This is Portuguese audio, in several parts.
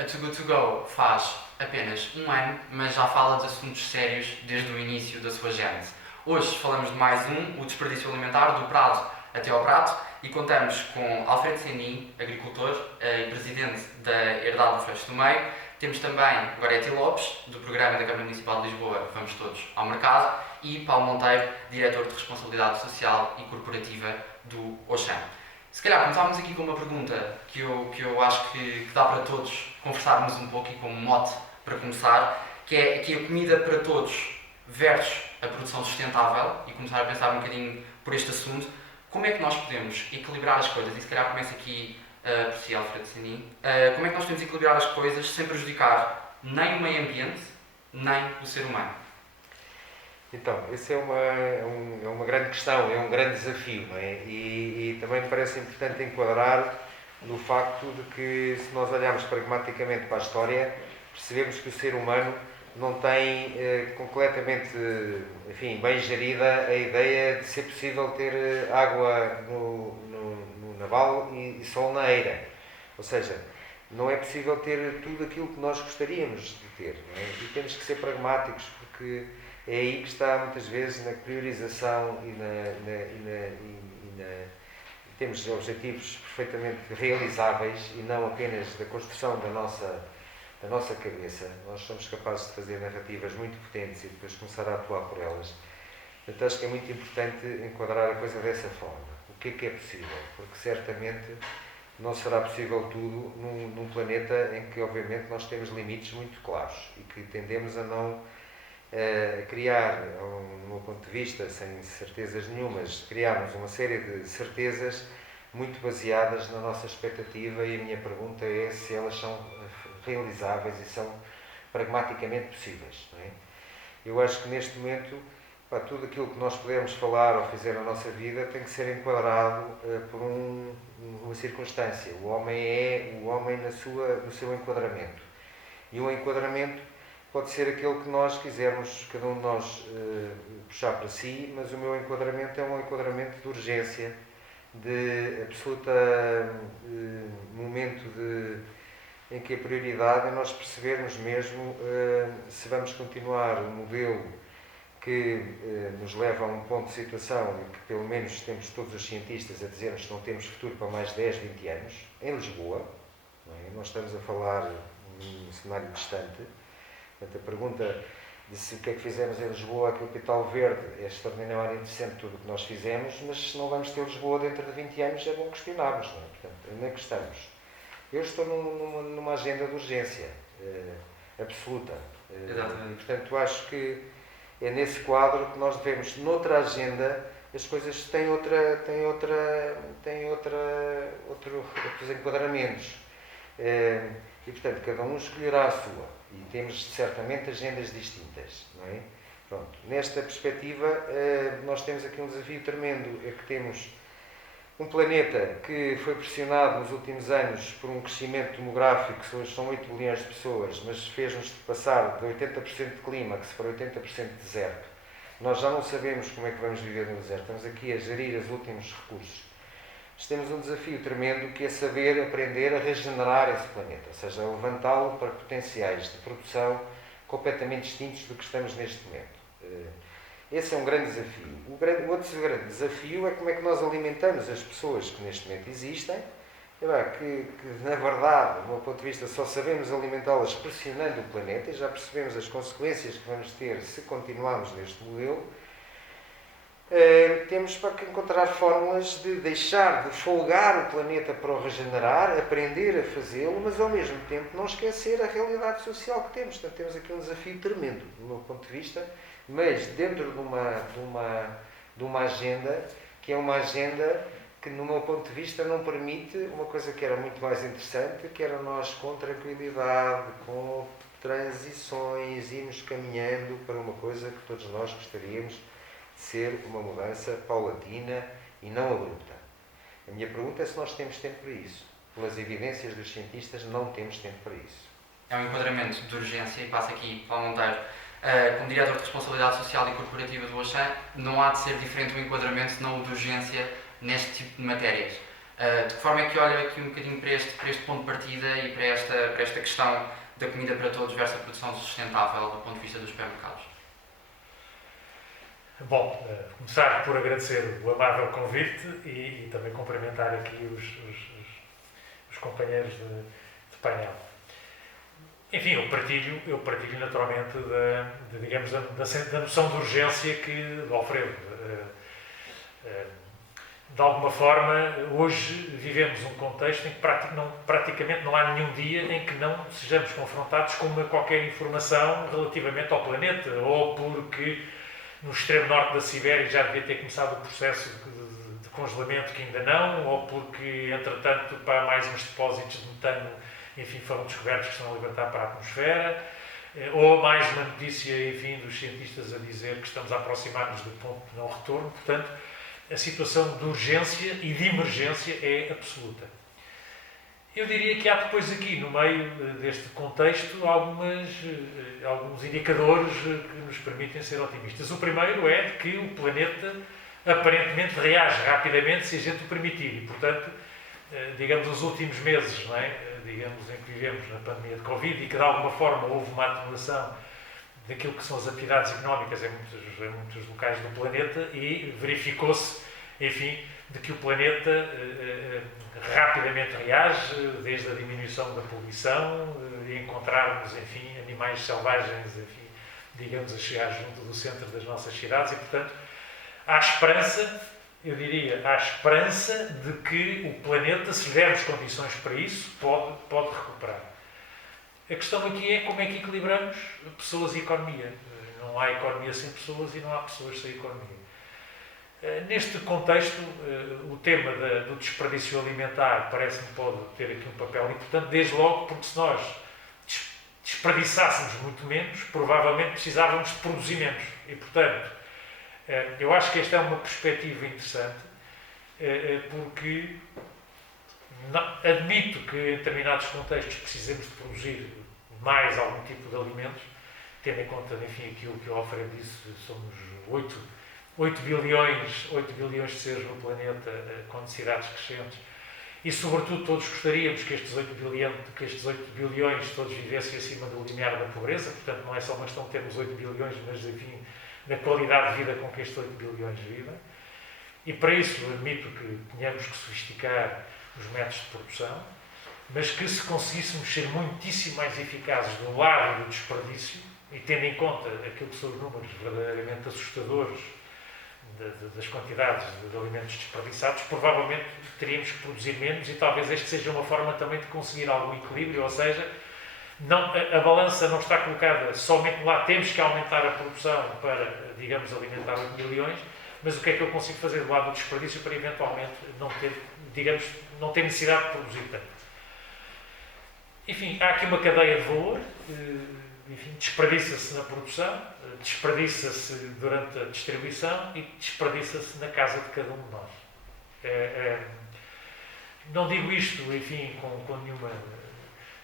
A Too Good To Go faz apenas um ano, mas já fala de assuntos sérios desde o início da sua gênese. Hoje falamos de mais o desperdício alimentar, do prato até ao prato, e contamos com Alfredo Sendin, agricultor e presidente da Herdade do Freixo do Meio. Temos também Gorete Lopes, do programa da Câmara Municipal de Lisboa Vamos Todos ao Mercado, e Paulo Monteiro, diretor de Responsabilidade Social e Corporativa do Auchan. Se calhar começávamos aqui com uma pergunta que eu acho que dá para todos conversarmos um pouco, e como mote para começar, que é a comida para todos versus a produção sustentável, e começar a pensar um bocadinho por este assunto. Como é que nós podemos equilibrar as coisas? E se calhar começo aqui por si, Alfredo Sendin. Como é que nós podemos equilibrar as coisas sem prejudicar nem o meio ambiente, nem o ser humano? Então, essa é uma grande questão, é um grande desafio, não é? E também me parece importante enquadrar no facto de que, se nós olharmos pragmaticamente para a história, percebemos que o ser humano não tem completamente, enfim, bem gerida a ideia de ser possível ter água no naval e sol na eira. Ou seja, não é possível ter tudo aquilo que nós gostaríamos de ter, não é? E temos que ser pragmáticos, porque é aí que está muitas vezes na priorização e temos objetivos perfeitamente realizáveis e não apenas da construção da nossa cabeça. Nós somos capazes de fazer narrativas muito potentes e depois começar a atuar por elas. Portanto, acho que é muito importante enquadrar a coisa dessa forma. O que é possível? Porque certamente não será possível tudo num planeta em que, obviamente, nós temos limites muito claros e que tendemos a não criar, do meu ponto de vista, sem certezas nenhumas, criarmos uma série de certezas muito baseadas na nossa expectativa, e a minha pergunta é se elas são realizáveis e são pragmaticamente possíveis, não é? Eu acho que neste momento tudo aquilo que nós podemos falar ou fazer na nossa vida tem que ser enquadrado por uma circunstância. O homem é o homem no seu enquadramento, e o enquadramento pode ser aquele que nós quisermos, cada um de nós, puxar para si, mas o meu enquadramento é um enquadramento de urgência, de absoluta momento em que a prioridade é nós percebermos mesmo se vamos continuar um modelo que nos leva a um ponto de situação em que pelo menos temos todos os cientistas a dizermos que não temos futuro para mais 10, 20 anos, em Lisboa, não é? Nós estamos a falar num cenário distante. Portanto, a pergunta de se o que é que fizemos em Lisboa, a capital verde, é extraordinariamente interessante tudo o que nós fizemos, mas se não vamos ter Lisboa dentro de 20 anos é bom questionarmos, não é? Portanto, onde é que estamos? Eu estou numa agenda de urgência absoluta. E, portanto, acho que é nesse quadro que nós devemos, noutra agenda, as coisas têm outros enquadramentos. E, portanto, cada um escolherá a sua. E temos, certamente, agendas distintas, não é? Pronto. Nesta perspectiva, nós temos aqui um desafio tremendo, é que temos um planeta que foi pressionado nos últimos anos por um crescimento demográfico, que hoje são 8 bilhões de pessoas, mas fez-nos passar de 80% de clímax para 80% de deserto. Nós já não sabemos como é que vamos viver no deserto, estamos aqui a gerir os últimos recursos. Temos um desafio tremendo, que é saber aprender a regenerar esse planeta, ou seja, a levantá-lo para potenciais de produção completamente distintos do que estamos neste momento. Esse é um grande desafio. O outro grande desafio é como é que nós alimentamos as pessoas que neste momento existem, que na verdade, do meu ponto de vista, só sabemos alimentá-las pressionando o planeta, e já percebemos as consequências que vamos ter se continuarmos neste modelo. Temos para encontrar fórmulas de deixar de folgar o planeta para o regenerar, aprender a fazê-lo, mas ao mesmo tempo não esquecer a realidade social que temos. Portanto, temos aqui um desafio tremendo, do meu ponto de vista, mas dentro de uma agenda que é uma agenda que, no meu ponto de vista, não permite uma coisa que era muito mais interessante, que era nós, com tranquilidade, com transições, irmos caminhando para uma coisa que todos nós gostaríamos de ser uma mudança paulatina e não abrupta. A minha pergunta é se nós temos tempo para isso. Pelas evidências dos cientistas, não temos tempo para isso. É um enquadramento de urgência, e passo aqui para o Monteiro. Como diretor de Responsabilidade Social e Corporativa do Auchan, não há de ser diferente o enquadramento, senão o de urgência, neste tipo de matérias. De que forma é que olha aqui um bocadinho para este ponto de partida e para esta questão da comida para todos versus a produção sustentável do ponto de vista dos supermercados? Bom, começar por agradecer o amável convite e também cumprimentar aqui os companheiros de painel. Enfim, eu partilho naturalmente digamos, da noção de urgência do Alfredo. De alguma forma, hoje vivemos um contexto em que praticamente não há nenhum dia em que não sejamos confrontados com qualquer informação relativamente ao planeta, ou porque no extremo norte da Sibéria já devia ter começado o processo de congelamento que ainda não, ou porque, entretanto, para mais uns depósitos de metano, enfim, foram descobertos que estão a libertar para a atmosfera, ou mais uma notícia, enfim, dos cientistas a dizer que estamos a aproximar-nos do ponto de não retorno. Portanto, a situação de urgência e de emergência é absoluta. Eu diria que há depois aqui, no meio deste contexto, alguns indicadores que nos permitem ser otimistas. O primeiro é de que o planeta aparentemente reage rapidamente se a gente o permitir e, portanto, digamos, os últimos meses, não é? Digamos, em que vivemos na pandemia de Covid e que de alguma forma houve uma atenuação daquilo que são as atividades económicas em muitos locais do planeta e verificou-se, enfim, de que o planeta rapidamente reage, desde a diminuição da poluição e encontrarmos, enfim, animais selvagens, enfim, digamos, a chegar junto do centro das nossas cidades e, portanto, há esperança, eu diria, há esperança de que o planeta, se lhe dermos condições para isso, pode recuperar. A questão aqui é como é que equilibramos pessoas e economia. Não há economia sem pessoas e não há pessoas sem economia. Neste contexto, o tema do desperdício alimentar parece-me pode ter aqui um papel importante, desde logo porque se nós desperdiçássemos muito menos, provavelmente precisávamos de produzir menos. E, portanto, eu acho que esta é uma perspectiva interessante, porque admito que em determinados contextos precisemos de produzir mais algum tipo de alimentos, tendo em conta, enfim, aquilo que o Alfredo disse, somos 8 bilhões de seres no planeta com necessidades crescentes e, sobretudo, todos gostaríamos que estes 8 bilhões todos vivessem acima do limiar da pobreza, portanto, não é só uma questão de termos 8 bilhões, mas, enfim, da qualidade de vida com que estes 8 bilhões vivem. E, para isso, admito que tenhamos que sofisticar os métodos de produção, mas que se conseguíssemos ser muitíssimo mais eficazes do lado do desperdício, e tendo em conta aquilo que são os números verdadeiramente assustadores das quantidades de alimentos desperdiçados, provavelmente teríamos que produzir menos e talvez este seja uma forma também de conseguir algum equilíbrio, ou seja, a balança não está colocada somente lá, temos que aumentar a produção para, digamos, alimentar 8 milhões, mas o que é que eu consigo fazer do lado do desperdício para eventualmente não ter necessidade de produzir tanto. Enfim, há aqui uma cadeia de valor, enfim, desperdiça-se na produção, desperdiça-se durante a distribuição e desperdiça-se na casa de cada um de nós. Não digo isto, enfim, com nenhuma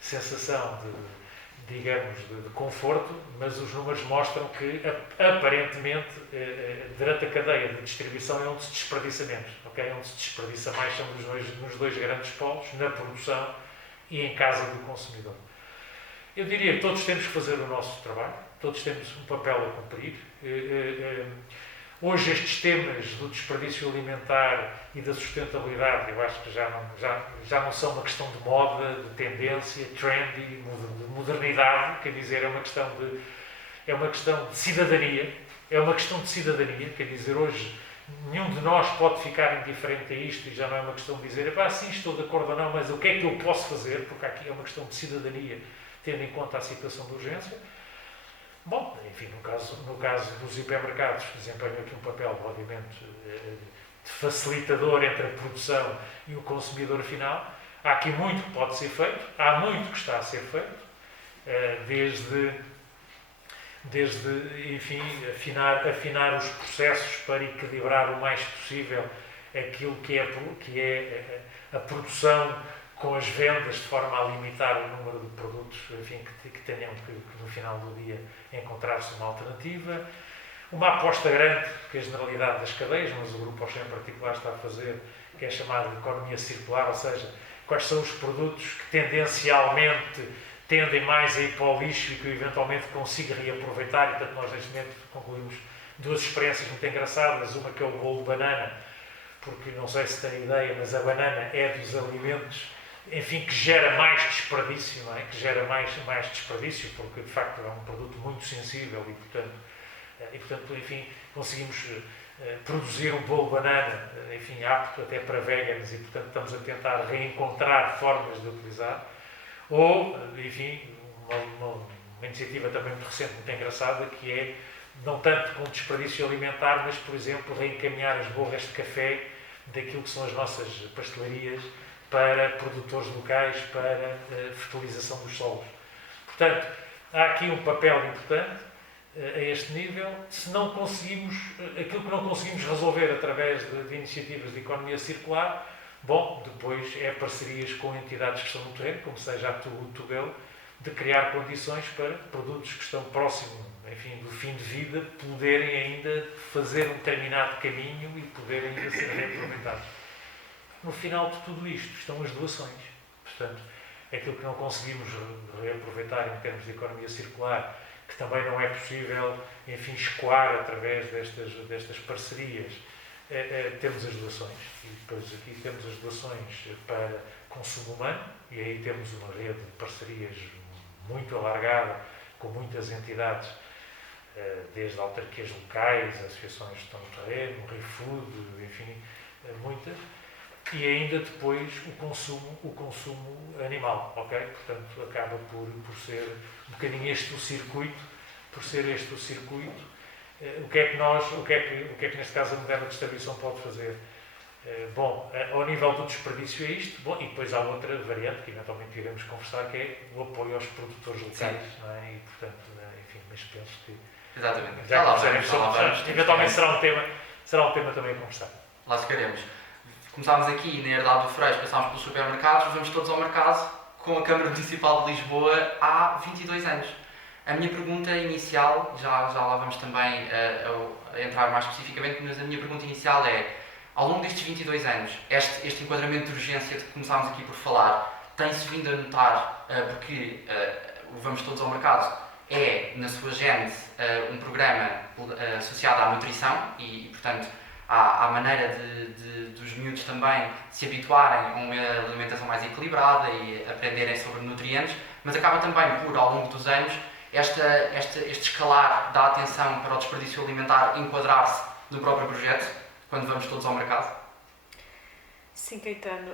sensação de conforto, mas os números mostram que, aparentemente, durante a cadeia de distribuição é onde se desperdiça menos. Okay? Onde se desperdiça mais são nos dois grandes polos, na produção e em casa do consumidor. Eu diria que todos temos que fazer o nosso trabalho, todos temos um papel a cumprir. Hoje estes temas do desperdício alimentar e da sustentabilidade, eu acho que já não são uma questão de moda, de tendência, trendy, de modernidade, quer dizer, é uma questão de cidadania, quer dizer, hoje nenhum de nós pode ficar indiferente a isto e já não é uma questão de dizer, sim, estou de acordo ou não, mas o que é que eu posso fazer, porque aqui é uma questão de cidadania, tendo em conta a situação de urgência. Bom, enfim, no caso dos hipermercados, desempenham aqui um papel, obviamente, de facilitador entre a produção e o consumidor final. Há aqui muito que pode ser feito, há muito que está a ser feito, desde enfim, afinar os processos para equilibrar o mais possível aquilo que é a produção com as vendas, de forma a limitar o número de produtos, enfim, que tenham que no final do dia encontrar-se uma alternativa. uma aposta grande que a generalidade das cadeias, mas o Grupo Auchan em particular está a fazer, que é chamada de economia circular, ou seja, quais são os produtos que tendencialmente tendem mais a ir para o lixo e que eu eventualmente consiga reaproveitar. E, portanto, nós neste momento concluímos duas experiências muito engraçadas. Uma que é o bolo de banana, porque não sei se tem ideia, mas a banana é dos alimentos, enfim, que gera mais desperdício, não é? Que gera mais desperdício, porque de facto é um produto muito sensível e portanto, enfim, conseguimos produzir um bolo de banana, enfim, apto até para veganos e, portanto, estamos a tentar reencontrar formas de utilizar. Ou, enfim, uma iniciativa também muito recente, muito engraçada, que é, não tanto com desperdício alimentar, mas, por exemplo, reencaminhar as borras de café daquilo que são as nossas pastelarias para produtores locais, para a fertilização dos solos. Portanto, há aqui um papel importante a este nível. Se não conseguimos, aquilo que não conseguimos resolver através de iniciativas de economia circular, bom, depois é parcerias com entidades que estão no terreno, como seja a Tugel, de criar condições para produtos que estão próximos, enfim, do fim de vida, poderem ainda fazer um determinado caminho e poderem ainda ser reaproveitados. No final de tudo isto estão as doações. Portanto, aquilo que não conseguimos reaproveitar em termos de economia circular, que também não é possível, enfim, escoar através destas parcerias, temos as doações. E depois aqui temos as doações para consumo humano, e aí temos uma rede de parcerias muito alargada, com muitas entidades, desde autarquias locais, associações que estão no terreno, ReFood, enfim, muitas. E ainda depois o consumo animal, ok? Portanto, acaba por ser um bocadinho este o circuito, o que é que neste caso a moderna distribuição pode fazer? Bom, ao nível do desperdício é isto, bom, e depois há outra variante que eventualmente iremos conversar, que é o apoio aos produtores locais, não é? E, portanto, enfim, mas penso que Exatamente. já conversaremos sobre eventualmente será um tema também a conversar. Lá chegaremos. Começámos aqui na Herdade do Freixo, passámos pelos supermercados, vamos todos ao mercado com a Câmara Municipal de Lisboa há 22 anos. A minha pergunta inicial, já lá vamos também a entrar mais especificamente, mas a minha pergunta inicial é, ao longo destes 22 anos, este enquadramento de urgência de que começámos aqui por falar, tem-se vindo a notar, porque o Vamos Todos ao Mercado é, na sua gênese, um programa associado à nutrição e portanto, à maneira dos miúdos também se habituarem a uma alimentação mais equilibrada e aprenderem sobre nutrientes, mas acaba também por, ao longo dos anos, este escalar da atenção para o desperdício alimentar enquadrar-se no próprio projeto, quando vamos todos ao mercado? Sim, Caetano.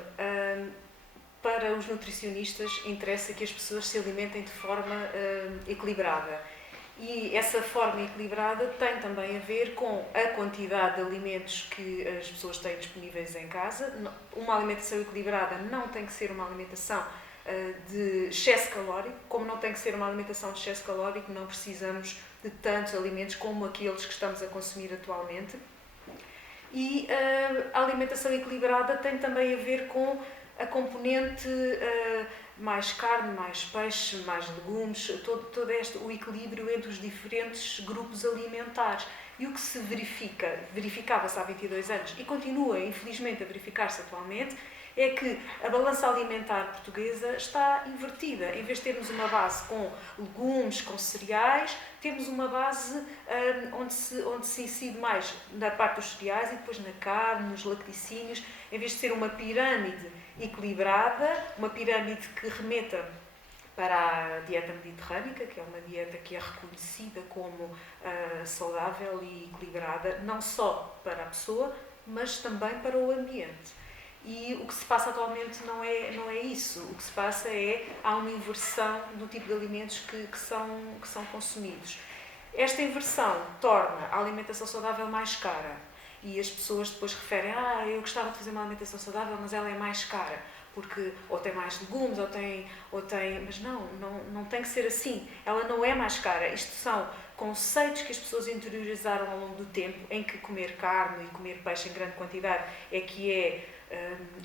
Para os nutricionistas interessa que as pessoas se alimentem de forma equilibrada. E essa forma equilibrada tem também a ver com a quantidade de alimentos que as pessoas têm disponíveis em casa. Uma alimentação equilibrada não tem que ser uma alimentação de excesso calórico, como não tem que ser uma alimentação de excesso calórico, não precisamos de tantos alimentos como aqueles que estamos a consumir atualmente. E a alimentação equilibrada tem também a ver com a componente mais carne, mais peixe, mais legumes, todo o equilíbrio entre os diferentes grupos alimentares. E o que se verificava-se há 22 anos e continua, infelizmente, a verificar-se atualmente, é que a balança alimentar portuguesa está invertida. Em vez de termos uma base com legumes, com cereais, temos uma base onde se incide mais na parte dos cereais e depois na carne, nos laticínios, em vez de ser uma pirâmide equilibrada, uma pirâmide que remeta para a dieta mediterrânica, que é uma dieta que é reconhecida como saudável e equilibrada, não só para a pessoa, mas também para o ambiente. E o que se passa atualmente não é isso. O que se passa há uma inversão do tipo de alimentos que são consumidos. Esta inversão torna a alimentação saudável mais cara. E as pessoas depois referem, eu gostava de fazer uma alimentação saudável, mas ela é mais cara, porque ou tem mais legumes, ou tem... Mas não tem que ser assim. Ela não é mais cara. Isto são conceitos que as pessoas interiorizaram ao longo do tempo, em que comer carne e comer peixe em grande quantidade é que é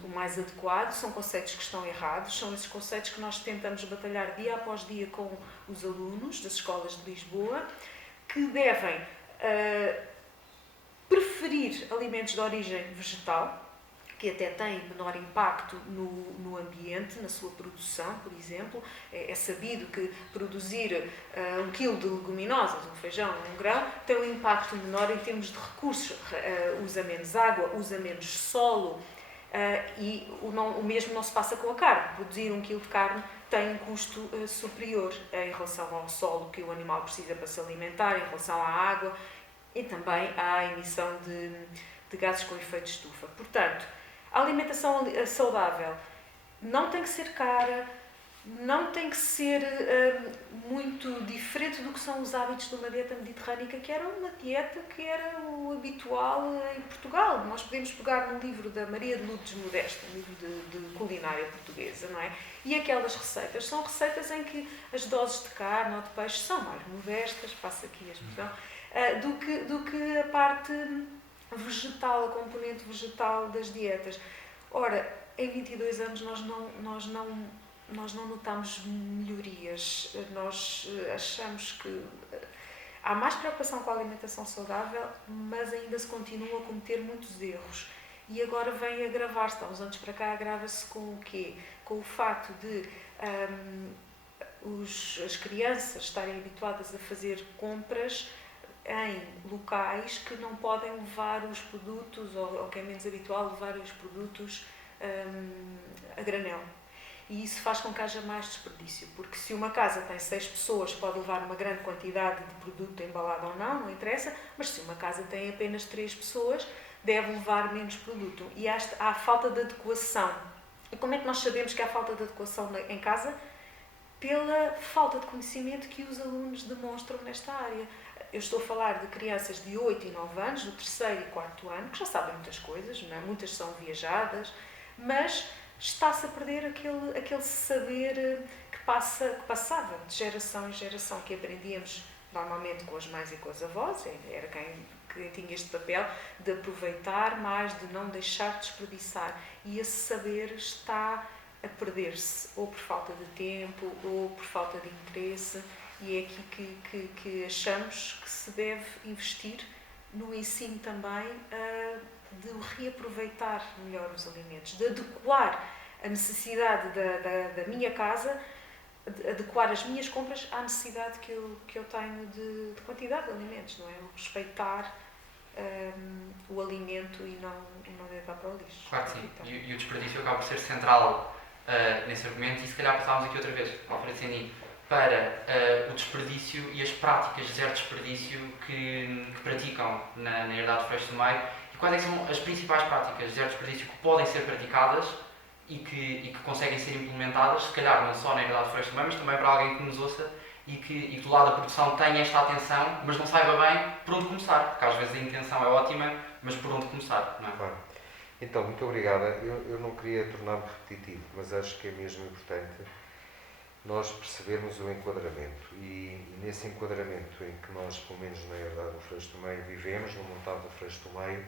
o mais adequado. São conceitos que estão errados, são esses conceitos que nós tentamos batalhar dia após dia com os alunos das escolas de Lisboa, que devem Preferir alimentos de origem vegetal, que até têm menor impacto no ambiente, na sua produção, por exemplo. É sabido que produzir 1 kg de leguminosas, um feijão, um grão, tem um impacto menor em termos de recursos. Usa menos água, usa menos solo, e o mesmo não se passa com a carne. Produzir 1 kg de carne tem um custo superior em relação ao solo que o animal precisa para se alimentar, em relação à água e também à emissão de gases com efeito de estufa. Portanto, a alimentação saudável não tem que ser cara, não tem que ser muito diferente do que são os hábitos de uma dieta mediterrânica, que era uma dieta que era o habitual em Portugal. Nós podemos pegar no livro da Maria de Lourdes Modesto, um livro de culinária portuguesa, não é? E aquelas receitas são receitas em que as doses de carne ou de peixe são mais modestas, passo aqui a expressão, do que a parte vegetal, a componente vegetal das dietas. Ora, em 22 anos nós não notamos melhorias. Nós achamos que há mais preocupação com a alimentação saudável, mas ainda se continua a cometer muitos erros. E agora vem agravar-se, há uns anos para cá, agrava-se com o quê? Com o facto de as crianças estarem habituadas a fazer compras em locais que não podem levar os produtos, ou que é menos habitual levar os produtos a granel. E isso faz com que haja mais desperdício, porque se uma casa tem 6 pessoas, pode levar uma grande quantidade de produto embalado ou não interessa, mas se uma casa tem apenas 3 pessoas, deve levar menos produto. E há falta de adequação. E como é que nós sabemos que há falta de adequação em casa? Pela falta de conhecimento que os alunos demonstram nesta área. Eu estou a falar de crianças de 8 e 9 anos, do 3º e 4º ano, que já sabem muitas coisas, não é? Muitas são viajadas, mas está-se a perder aquele saber que passava de geração em geração, que aprendíamos normalmente com as mães e com as avós, era quem tinha este papel de aproveitar mais, de não deixar de desperdiçar. E esse saber está a perder-se, ou por falta de tempo, ou por falta de interesse. E é aqui que achamos que se deve investir no ensino também de reaproveitar melhor os alimentos, de adequar a necessidade da minha casa, de adequar as minhas compras à necessidade que eu tenho de quantidade de alimentos, não é? Respeitar o alimento e não deitar para o lixo. Claro que sim. E o desperdício acaba por ser central nesse argumento, e se calhar passávamos aqui outra vez, Alfredo Sendin, para o desperdício e as práticas de zero desperdício que praticam na Herdade do Freixo do Meio, e quais é que são as principais práticas de zero desperdício que podem ser praticadas e que conseguem ser implementadas, se calhar não só na Herdade do Freixo do Meio, mas também para alguém que nos ouça e que do lado da produção tenha esta atenção, mas não saiba bem por onde começar, porque às vezes a intenção é ótima, mas por onde começar, não é? Claro. Então, muito obrigada. Eu não queria tornar-me repetitivo, mas acho que é mesmo importante nós percebermos o enquadramento, e nesse enquadramento em que nós, pelo menos na Herdade do Freixo do Meio, vivemos, no montado do Freixo do Meio,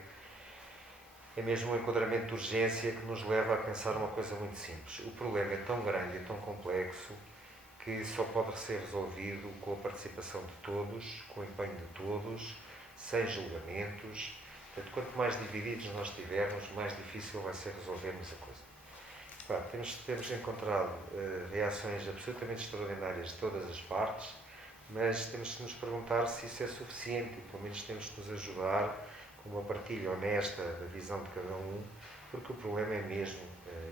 é mesmo um enquadramento de urgência que nos leva a pensar uma coisa muito simples. O problema é tão grande e tão complexo que só pode ser resolvido com a participação de todos, com o empenho de todos, sem julgamentos. Portanto, quanto mais divididos nós estivermos, mais difícil vai ser resolvermos a coisa. Claro, temos encontrado reações absolutamente extraordinárias de todas as partes, mas temos que nos perguntar se isso é suficiente, e pelo menos temos que nos ajudar com uma partilha honesta da visão de cada um, porque o problema é mesmo,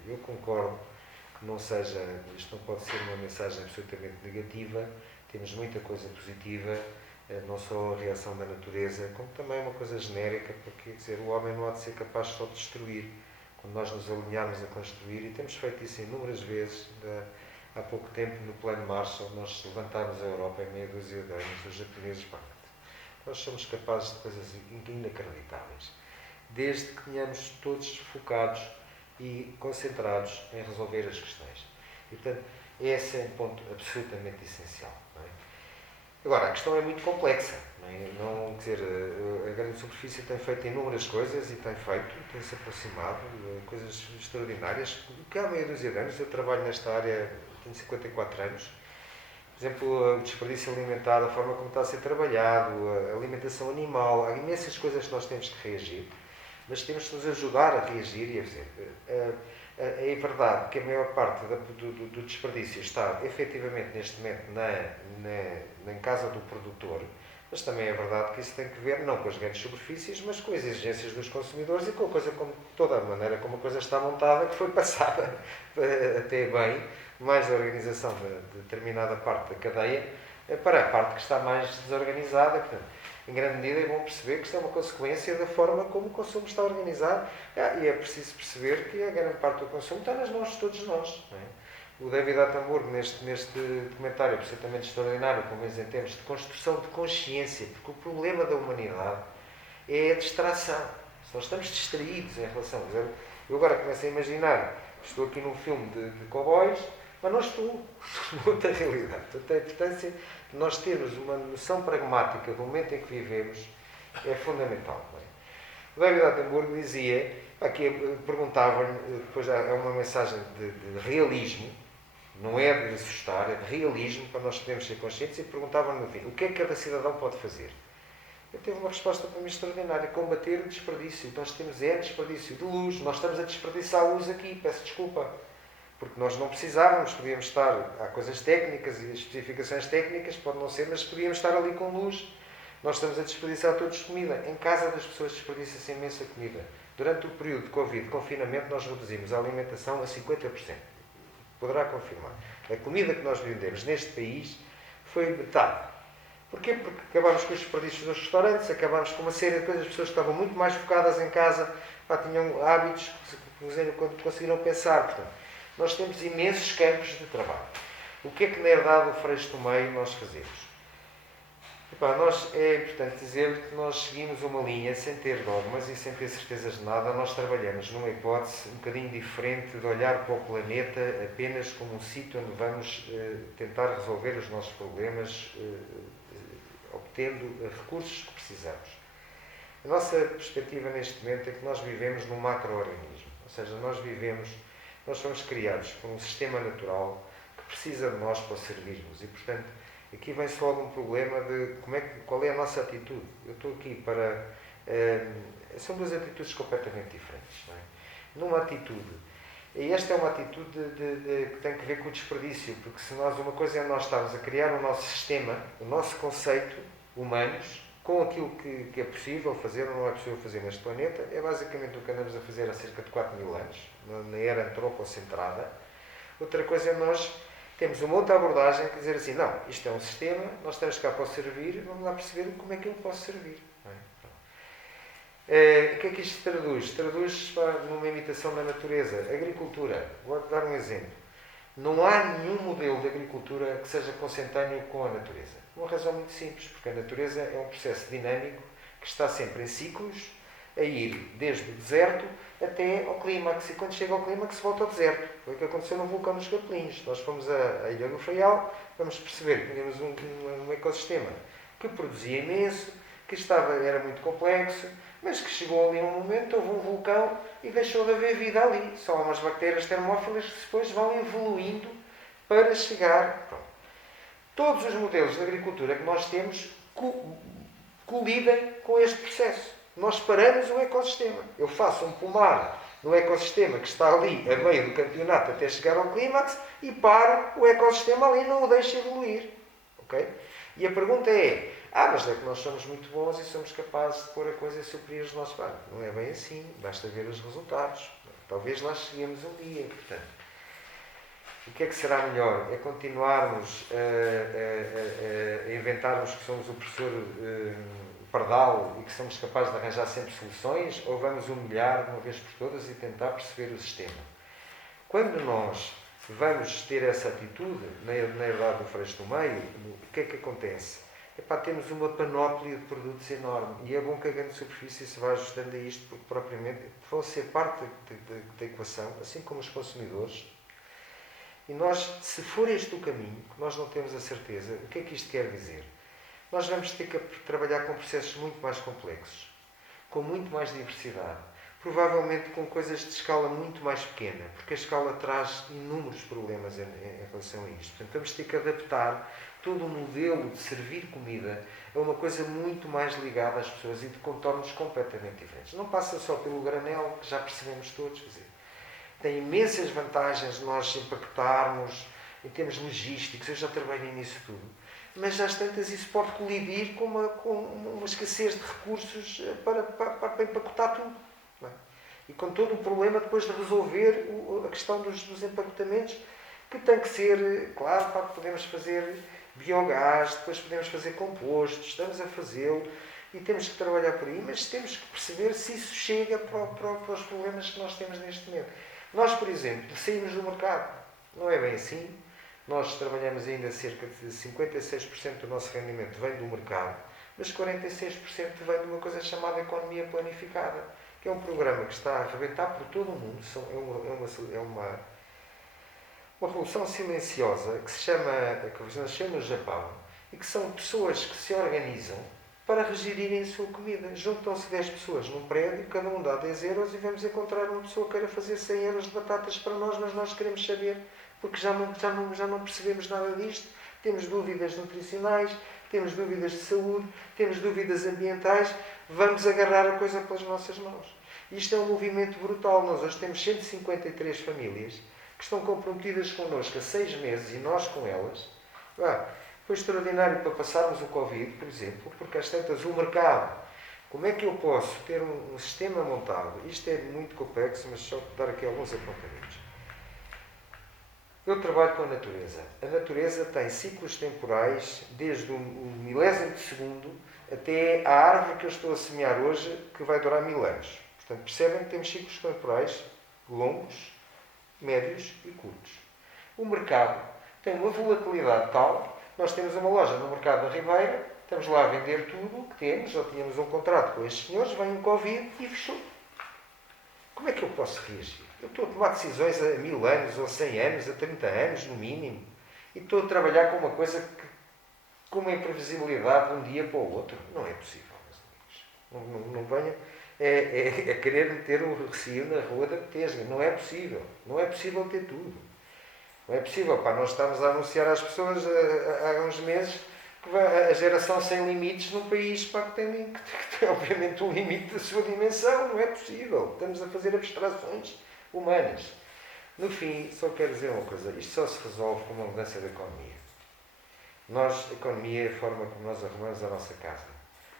eu concordo que não seja, isto não pode ser uma mensagem absolutamente negativa, temos muita coisa positiva, não só a reação da natureza, como também uma coisa genérica, porque, quer dizer, o homem não há de ser capaz só de destruir. Quando nós nos alinharmos a construir, e temos feito isso inúmeras vezes, há pouco tempo no Plano Marshall, nós levantámos a Europa em meia dúzia de anos, os japoneses, nós somos capazes de coisas inacreditáveis, desde que tenhamos todos focados e concentrados em resolver as questões. E, portanto, esse é um ponto absolutamente essencial. Não é? Agora, a questão é muito complexa. Quer dizer, a Grande Superfície tem feito inúmeras coisas e tem-se aproximado de coisas extraordinárias. Que há meia dúzia de anos, eu trabalho nesta área, tenho 54 anos, Por exemplo, o desperdício alimentar, a forma como está a ser trabalhado, a alimentação animal, há imensas coisas que nós temos que reagir, mas temos que nos ajudar a reagir e a fazer. É verdade que a maior parte do desperdício está efetivamente neste momento em casa do produtor, mas também é verdade que isso tem que ver não com as grandes superfícies, mas com as exigências dos consumidores e com a coisa como toda a maneira como a coisa está montada, que foi passada até bem, mais a organização de determinada parte da cadeia para a parte que está mais desorganizada. Portanto, em grande medida é bom perceber que isto é uma consequência da forma como o consumo está organizado e é preciso perceber que a grande parte do consumo está nas mãos de todos nós. Não é? O David Attenborough, neste documentário absolutamente extraordinário, pelo menos em termos de construção de consciência, porque o problema da humanidade é a distração. Se nós estamos distraídos em relação... Eu agora começo a imaginar, estou aqui num filme de cowboys, mas não estou noutra realidade. Portanto, a importância de nós termos uma noção pragmática do momento em que vivemos é fundamental. Não é? O David Attenborough dizia, aqui perguntava-lhe, depois é uma mensagem de realismo, não é de assustar, é de realismo, para nós podermos ser conscientes, e perguntava-lhe no fim, o que é que cada cidadão pode fazer? Ele teve uma resposta para mim extraordinária, combater o desperdício. Nós temos desperdício de luz, nós estamos a desperdiçar luz aqui, peço desculpa. Porque nós não precisávamos, podíamos estar, há coisas técnicas e especificações técnicas, pode não ser, mas podíamos estar ali com luz. Nós estamos a desperdiçar todos comida. Em casa das pessoas desperdiça-se imensa comida. Durante o período de Covid, de confinamento, nós reduzimos a alimentação a 50%. Poderá confirmar. A comida que nós vendemos neste país foi metade. Porquê? Porque acabámos com os desperdícios dos restaurantes, acabámos com uma série de coisas, as pessoas estavam muito mais focadas em casa, tinham hábitos que conseguiram pensar. Portanto, nós temos imensos campos de trabalho. O que é que na herdade do Freixo do Meio nós fazemos? É importante dizer que nós seguimos uma linha sem ter dogmas e sem ter certezas de nada. Nós trabalhamos numa hipótese um bocadinho diferente de olhar para o planeta apenas como um sítio onde vamos tentar resolver os nossos problemas obtendo recursos que precisamos. A nossa perspectiva neste momento é que nós vivemos num macro-organismo. Ou seja, nós somos criados por um sistema natural que precisa de nós para servirmos e, portanto, aqui vem só um problema de qual é a nossa atitude. Eu estou aqui para... são duas atitudes completamente diferentes. Não é? Numa atitude, e esta é uma atitude que tem que ver com o desperdício, porque se uma coisa é nós estarmos a criar o nosso sistema, o nosso conceito, humanos, com aquilo que é possível fazer ou não é possível fazer neste planeta, é basicamente o que andamos a fazer há cerca de 4.000 anos, na era antropocentrada. Outra coisa é nós temos uma outra abordagem que dizer assim, não, isto é um sistema, nós estamos cá para o servir, vamos lá perceber como é que eu posso servir. Não é? O que é que isto traduz? Traduz numa imitação da natureza. Agricultura, vou dar um exemplo. Não há nenhum modelo de agricultura que seja consentâneo com a natureza. Uma razão muito simples, porque a natureza é um processo dinâmico que está sempre em ciclos, a ir desde o deserto até ao clímax. E quando chega ao clímax, volta ao deserto. Foi o que aconteceu no vulcão dos Capelinhos. Nós fomos à Ilha do Faial, vamos perceber que tínhamos um ecossistema que produzia imenso, que era muito complexo, mas que chegou ali um momento, houve um vulcão e deixou de haver vida ali. Só há umas bactérias termófilas que depois vão evoluindo para chegar... Pronto. Todos os modelos de agricultura que nós temos colidem com este processo. Nós paramos o ecossistema. Eu faço um pomar no ecossistema que está ali a meio do campeonato até chegar ao clímax e paro o ecossistema ali, não o deixo evoluir. Okay? E a pergunta é, mas é que nós somos muito bons e somos capazes de pôr a coisa superior aos nossos barcos. Não é bem assim, basta ver os resultados. Talvez lá cheguemos um dia. Portanto, o que é que será melhor? É continuarmos a inventarmos que somos o professor pardal e que somos capazes de arranjar sempre soluções, ou vamos humilhar de uma vez por todas e tentar perceber o sistema? Quando nós vamos ter essa atitude, na herdade do Freixo do Meio, o que é que acontece? Temos uma panóplia de produtos enorme e é bom que a grande superfície se vá ajustando a isto, porque propriamente vão ser parte da equação, assim como os consumidores. E nós, se for este o caminho, que nós não temos a certeza, o que é que isto quer dizer? Nós vamos ter que trabalhar com processos muito mais complexos, com muito mais diversidade, provavelmente com coisas de escala muito mais pequena, porque a escala traz inúmeros problemas em relação a isto. Portanto, vamos ter que adaptar todo o modelo de servir comida é uma coisa muito mais ligada às pessoas e de contornos completamente diferentes. Não passa só pelo granel, que já percebemos todos, quer dizer, tem imensas vantagens nós empacotarmos, em termos logísticos, eu já trabalhei nisso tudo, mas às tantas isso pode colidir com uma escassez de recursos para empacotar tudo. Não é? E com todo o problema depois de resolver a questão dos empacotamentos, que tem que ser, claro, podemos fazer biogás, depois podemos fazer composto, estamos a fazê-lo e temos que trabalhar por aí, mas temos que perceber se isso chega para os problemas que nós temos neste momento. Nós, por exemplo, saímos do mercado. Não é bem assim. Nós trabalhamos ainda cerca de 56% do nosso rendimento vem do mercado, mas 46% vem de uma coisa chamada economia planificada, que é um programa que está a arrebentar por todo o mundo. É uma revolução silenciosa que nasceu no Japão e que são pessoas que se organizam para regerirem a sua comida. Juntam-se 10 pessoas num prédio, cada um dá 10 euros e vamos encontrar uma pessoa que queira fazer 100 euros de batatas para nós, mas nós queremos saber, porque já não percebemos nada disto, temos dúvidas nutricionais, temos dúvidas de saúde, temos dúvidas ambientais, vamos agarrar a coisa pelas nossas mãos. Isto é um movimento brutal. Nós hoje temos 153 famílias que estão comprometidas connosco há 6 meses e nós com elas. Foi extraordinário para passarmos o Covid, por exemplo, porque às tantas o mercado, como é que eu posso ter um sistema montado? Isto é muito complexo, mas só dar aqui alguns apontamentos. Eu trabalho com a natureza. A natureza tem ciclos temporais, desde o milésimo de segundo até a árvore que eu estou a semear hoje, que vai durar 1000 anos. Portanto, percebem que temos ciclos temporais longos, médios e curtos. O mercado tem uma volatilidade tal. Nós temos uma loja no mercado da Ribeira, estamos lá a vender tudo o que temos, já tínhamos um contrato com estes senhores, vem um Covid e fechou. Como é que eu posso reagir? Eu estou a tomar decisões a 1000 anos, ou 100 anos, a 30 anos, no mínimo, e estou a trabalhar com uma coisa com uma imprevisibilidade de um dia para o outro. Não é possível, meus amigos. Não venham a querer meter um recio na rua da Betesga. Não é possível. Não é possível ter tudo. Não é possível. Nós estamos a anunciar às pessoas há uns meses que a geração sem limites num país que tem obviamente um limite da sua dimensão. Não é possível. Estamos a fazer abstrações humanas. No fim, só quero dizer uma coisa. Isto só se resolve com uma mudança da economia. A economia é a forma como nós arrumamos a nossa casa.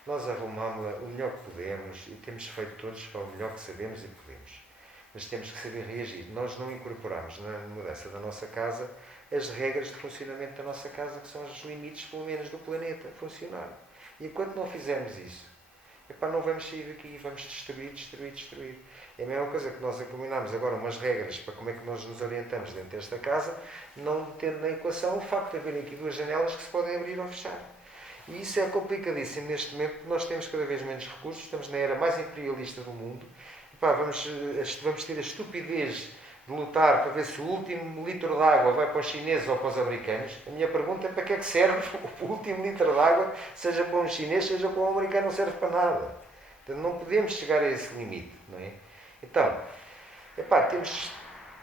Nós arrumamos-la o melhor que podemos e temos feito todos para o melhor que sabemos e podemos. Mas temos que saber reagir. Nós não incorporamos na mudança da nossa casa as regras de funcionamento da nossa casa, que são os limites, pelo menos, do planeta funcionar. E enquanto não fizermos isso, não vamos sair daqui e vamos destruir. É a mesma coisa que nós combinámos agora umas regras para como é que nós nos orientamos dentro desta casa, não tendo na equação o facto de haver aqui 2 janelas que se podem abrir ou fechar. E isso é complicadíssimo neste momento, porque nós temos cada vez menos recursos, estamos na era mais imperialista do mundo. Vamos ter a estupidez de lutar para ver se o último litro de água vai para os chineses ou para os americanos. A minha pergunta é para que é que serve o último litro de água, seja para um chinês, seja para um americano, não serve para nada. Portanto, não podemos chegar a esse limite, não é? Então,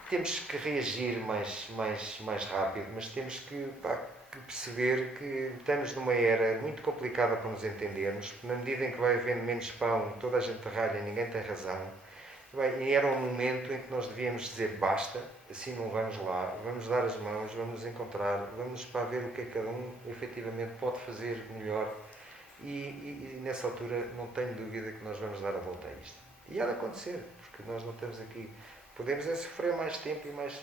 temos que reagir mais rápido, mas temos que perceber que estamos numa era muito complicada para nos entendermos, porque na medida em que vai havendo menos pão, toda a gente ralha, ninguém tem razão. E era um momento em que nós devíamos dizer basta, assim não vamos lá, vamos dar as mãos, vamos nos encontrar, vamos ver o que é que cada um efetivamente pode fazer melhor e nessa altura não tenho dúvida que nós vamos dar a volta a isto. E há de acontecer, porque nós não estamos aqui, podemos sofrer mais tempo e mais...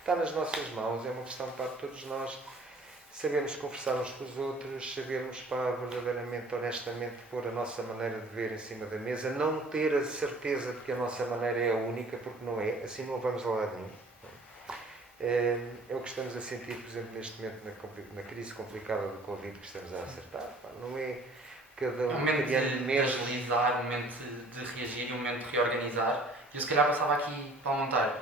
Está nas nossas mãos, é uma questão para todos nós sabermos conversar uns com os outros, sabermos verdadeiramente, honestamente, pôr a nossa maneira de ver em cima da mesa, não ter a certeza de que a nossa maneira é a única, porque não é, assim não vamos a lado nenhum. É o que estamos a sentir, por exemplo, neste momento, na crise complicada do Covid que estamos a acertar. Não é cada um... É um momento de agilizar, um momento de reagir, um momento de reorganizar. E eu se calhar passava aqui para Monteiro.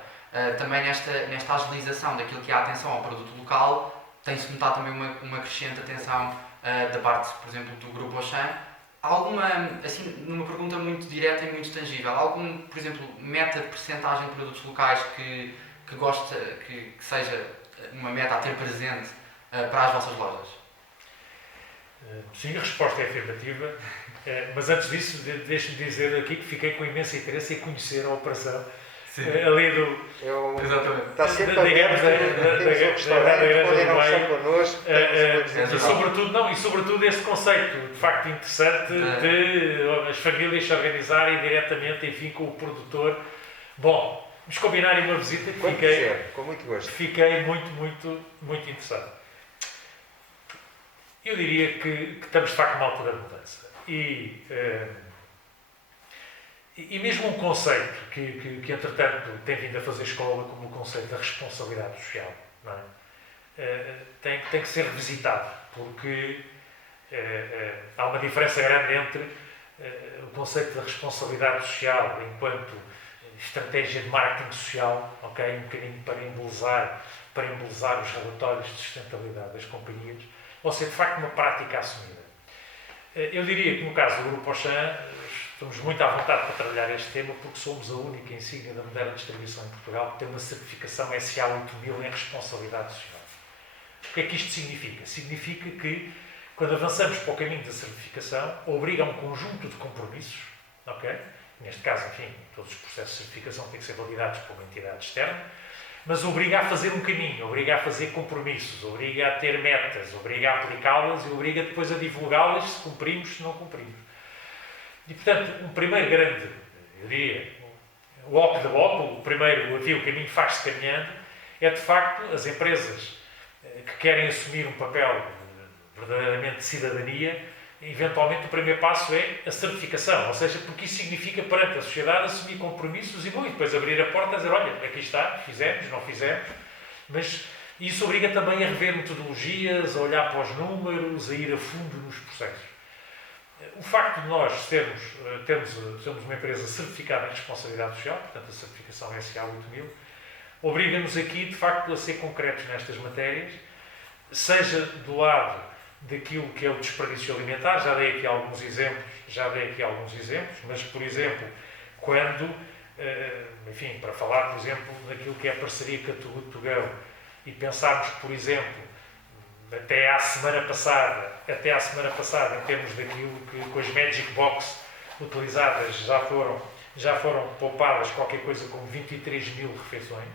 Também nesta agilização daquilo que é a atenção ao produto local, tem-se notado também uma crescente atenção da parte, por exemplo, do Grupo Auchan. Alguma, assim, numa pergunta muito direta e muito tangível, algum, por exemplo, meta de percentagem de produtos locais que gosta, que seja uma meta a ter presente para as vossas lojas? Sim, a resposta é afirmativa, mas antes disso, deixe-me dizer aqui que fiquei com imenso interesse em conhecer a operação ali do... Exatamente. Está sempre digamos, temos um restaurante, podem almoçar connosco, e sobretudo esse conceito, de facto, interessante de as famílias se organizarem diretamente, enfim, com o produtor. Bom, nos combinarem uma visita, com muito gosto. Fiquei muito interessado. Eu diria que estamos, de facto, numa altura de mudança. E mesmo um conceito que entretanto, tem vindo a fazer escola, como o conceito da responsabilidade social, não é? Tem que ser revisitado, porque há uma diferença grande entre o conceito da responsabilidade social enquanto estratégia de marketing social, okay? Um bocadinho para embelezar os relatórios de sustentabilidade das companhias, ou ser de facto uma prática assumida. Eu diria que no caso do Grupo Auchan estamos muito à vontade para trabalhar este tema porque somos a única insígnia da moderna distribuição em Portugal que tem uma certificação SA 8000 em responsabilidade social. O que é que isto significa? Significa que quando avançamos para o caminho da certificação, obriga a um conjunto de compromissos, ok? Neste caso, enfim, todos os processos de certificação têm que ser validados por uma entidade externa, mas obriga a fazer um caminho, obriga a fazer compromissos, obriga a ter metas, obriga a aplicá-las e obriga depois a divulgá-las se cumprimos, se não cumprimos. E, portanto, um primeiro grande, eu diria, walk the walk, o primeiro, o caminho faz-se caminhando, é de facto as empresas que querem assumir um papel verdadeiramente de cidadania, eventualmente o primeiro passo é a certificação, ou seja, porque isso significa perante a sociedade assumir compromissos e depois abrir a porta e dizer, olha, aqui está, fizemos, não fizemos, mas isso obriga também a rever metodologias, a olhar para os números, a ir a fundo nos processos. O facto de nós termos uma empresa certificada em responsabilidade social, portanto a certificação SA 8000, obriga-nos aqui, de facto, a ser concretos nestas matérias, seja do lado daquilo que é o desperdício alimentar, já dei aqui alguns exemplos, mas, por exemplo, quando, enfim, para falar, por exemplo, daquilo que é a parceria com a Too Good To Go e pensarmos, por exemplo, até à semana passada, em termos daquilo que com as Magic Box utilizadas já foram poupadas qualquer coisa como 23 mil refeições,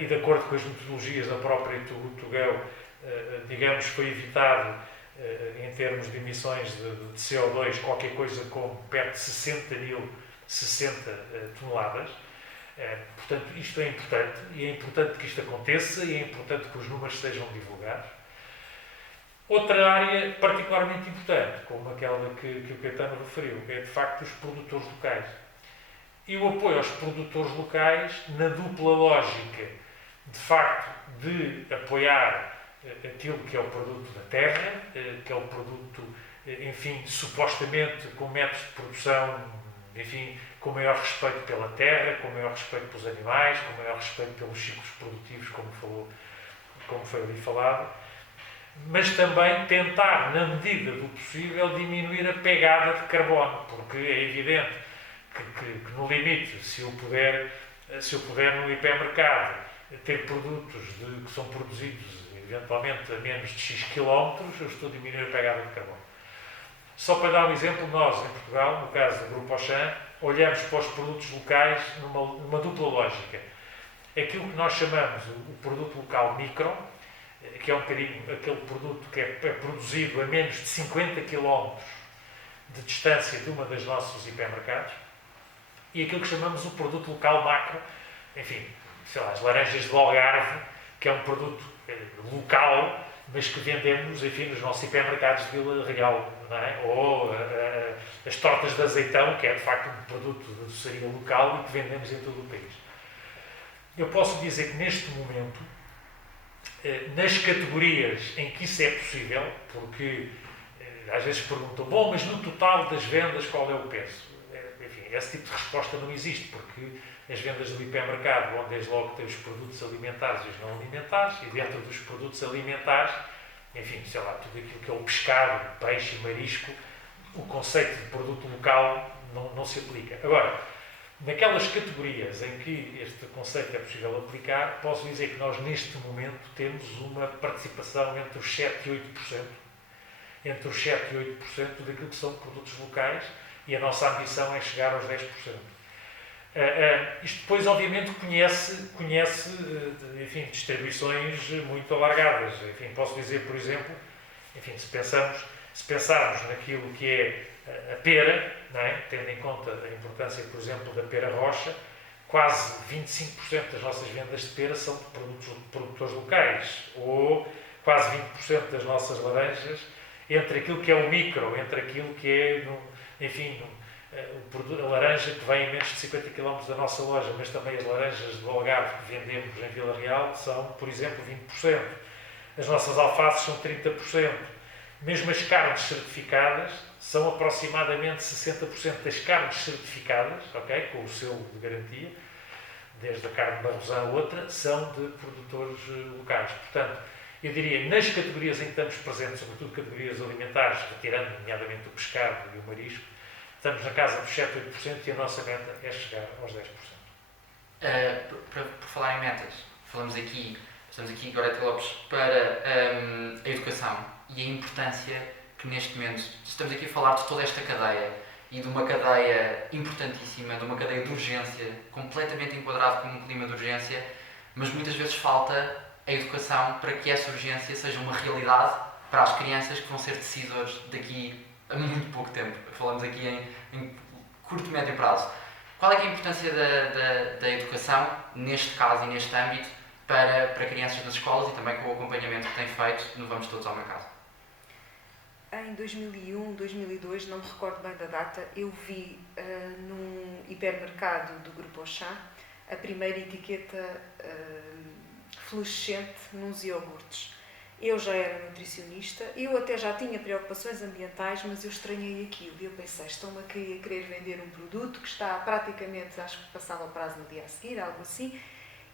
e de acordo com as metodologias da própria Too Good To Go, digamos, foi evitado, em termos de emissões de CO2, qualquer coisa como perto de 60 toneladas. Portanto, isto é importante, e é importante que isto aconteça, e é importante que os números sejam divulgados. Outra área particularmente importante, como aquela que o Caetano referiu, é de facto os produtores locais. E o apoio aos produtores locais na dupla lógica, de facto, de apoiar aquilo que é o produto da terra, que é o produto, enfim, supostamente com métodos de produção, enfim, com maior respeito pela terra, com maior respeito pelos animais, com maior respeito pelos ciclos produtivos, como foi ali falado, mas também tentar, na medida do possível, diminuir a pegada de carbono, porque é evidente que no limite, se eu puder no hipermercado ter produtos que são produzidos eventualmente a menos de X quilómetros, eu estou a diminuir a pegada de carbono. Só para dar um exemplo, nós em Portugal, no caso do Grupo Auchan, olhamos para os produtos locais numa dupla lógica. Aquilo que nós chamamos o produto local micro, que é um bocadinho aquele produto que é produzido a menos de 50 km de distância de uma das nossos hipermercados, e aquilo que chamamos o produto local macro, enfim, sei lá, as laranjas do Algarve, que é um produto local, mas que vendemos, enfim, nos nossos hipermercados de Vila Real, não é? Ou as tortas de azeitão, que é de facto um produto de doçaria local e que vendemos em todo o país. Eu posso dizer que neste momento, nas categorias em que isso é possível, porque às vezes perguntam, bom, mas no total das vendas qual é o peso? Enfim, esse tipo de resposta não existe, porque as vendas do hipermercado vão desde logo ter os produtos alimentares e os não alimentares, e dentro dos produtos alimentares, enfim, sei lá, tudo aquilo que é o pescado, peixe e marisco, o conceito de produto local não se aplica. Agora, naquelas categorias em que este conceito é possível aplicar, posso dizer que nós neste momento temos uma participação entre os 7% e 8%, entre os 7% e 8% daquilo que são produtos locais, e a nossa ambição é chegar aos 10%. Isto depois, obviamente, conhece enfim, distribuições muito alargadas. Enfim, posso dizer, por exemplo, enfim, se pensarmos naquilo que é a pera, não é? Tendo em conta a importância, por exemplo, da pera rocha, quase 25% das nossas vendas de pera são de produtores locais, ou quase 20% das nossas laranjas, entre aquilo que é o micro, entre aquilo que é, enfim, a laranja que vem a menos de 50 km da nossa loja, mas também as laranjas do Algarve que vendemos em Vila Real são, por exemplo, 20%. As nossas alfaces são 30%. Mesmo as carnes certificadas são aproximadamente 60% das carnes certificadas, okay, com o selo de garantia, desde a carne de Barrosã a outra, são de produtores locais. Portanto, eu diria, nas categorias em que estamos presentes, sobretudo categorias alimentares, retirando nomeadamente o pescado e o marisco, estamos na casa dos 7, 8% e a nossa meta é chegar aos 10%. Por falar em metas, estamos aqui, Gorete Lopes, para a educação e a importância que neste momento, estamos aqui a falar de toda esta cadeia e de uma cadeia importantíssima, de uma cadeia de urgência, completamente enquadrado como um clima de urgência, mas muitas vezes falta a educação para que essa urgência seja uma realidade para as crianças que vão ser decisores daqui a muito pouco tempo. Falamos aqui em curto e médio prazo. Qual é que é a importância da educação, neste caso e neste âmbito, para crianças nas escolas e também com o acompanhamento que tem feito no Vamos Todos ao Mercado? Em 2001, 2002, não me recordo bem da data, eu vi num hipermercado do Grupo Auchan a primeira etiqueta fluorescente nos iogurtes. Eu já era nutricionista, eu até já tinha preocupações ambientais, mas eu estranhei aquilo e eu pensei, estão-me a querer vender um produto que está praticamente, acho que passava o prazo no dia a seguir, algo assim,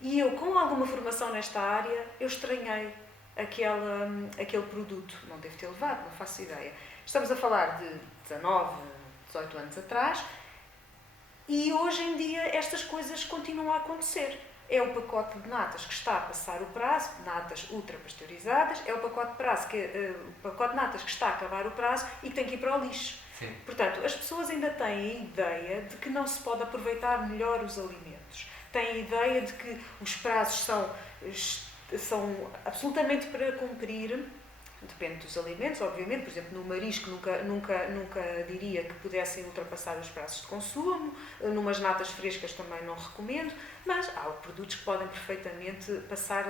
e eu, com alguma formação nesta área, eu estranhei aquele produto. Não devo ter levado, não faço ideia. Estamos a falar de 19, 18 anos atrás e hoje em dia estas coisas continuam a acontecer. É o pacote de natas que está a passar o prazo, natas ultrapasteurizadas, é o pacote de natas que está a acabar o prazo e que tem que ir para o lixo. Sim. Portanto, as pessoas ainda têm a ideia de que não se pode aproveitar melhor os alimentos. Têm a ideia de que os prazos são absolutamente para cumprir. Depende dos alimentos, obviamente. Por exemplo, no marisco nunca diria que pudessem ultrapassar os prazos de consumo. Numas natas frescas também não recomendo. Mas há produtos que podem perfeitamente passar,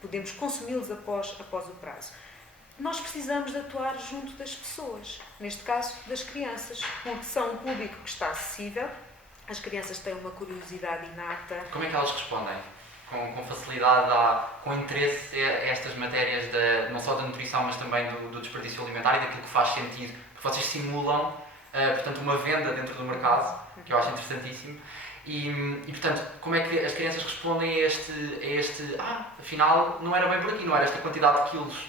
podemos consumi-los após o prazo. Nós precisamos de atuar junto das pessoas, neste caso das crianças, porque são um público que está acessível. As crianças têm uma curiosidade inata. Como é que elas respondem? Com facilidade, com interesse a estas matérias, não só da nutrição, mas também do desperdício alimentar e daquilo que faz sentido, que vocês simulam, portanto, uma venda dentro do mercado, que eu acho interessantíssimo. E portanto, como é que as crianças respondem a este afinal, não era bem por aqui, não era esta quantidade de quilos,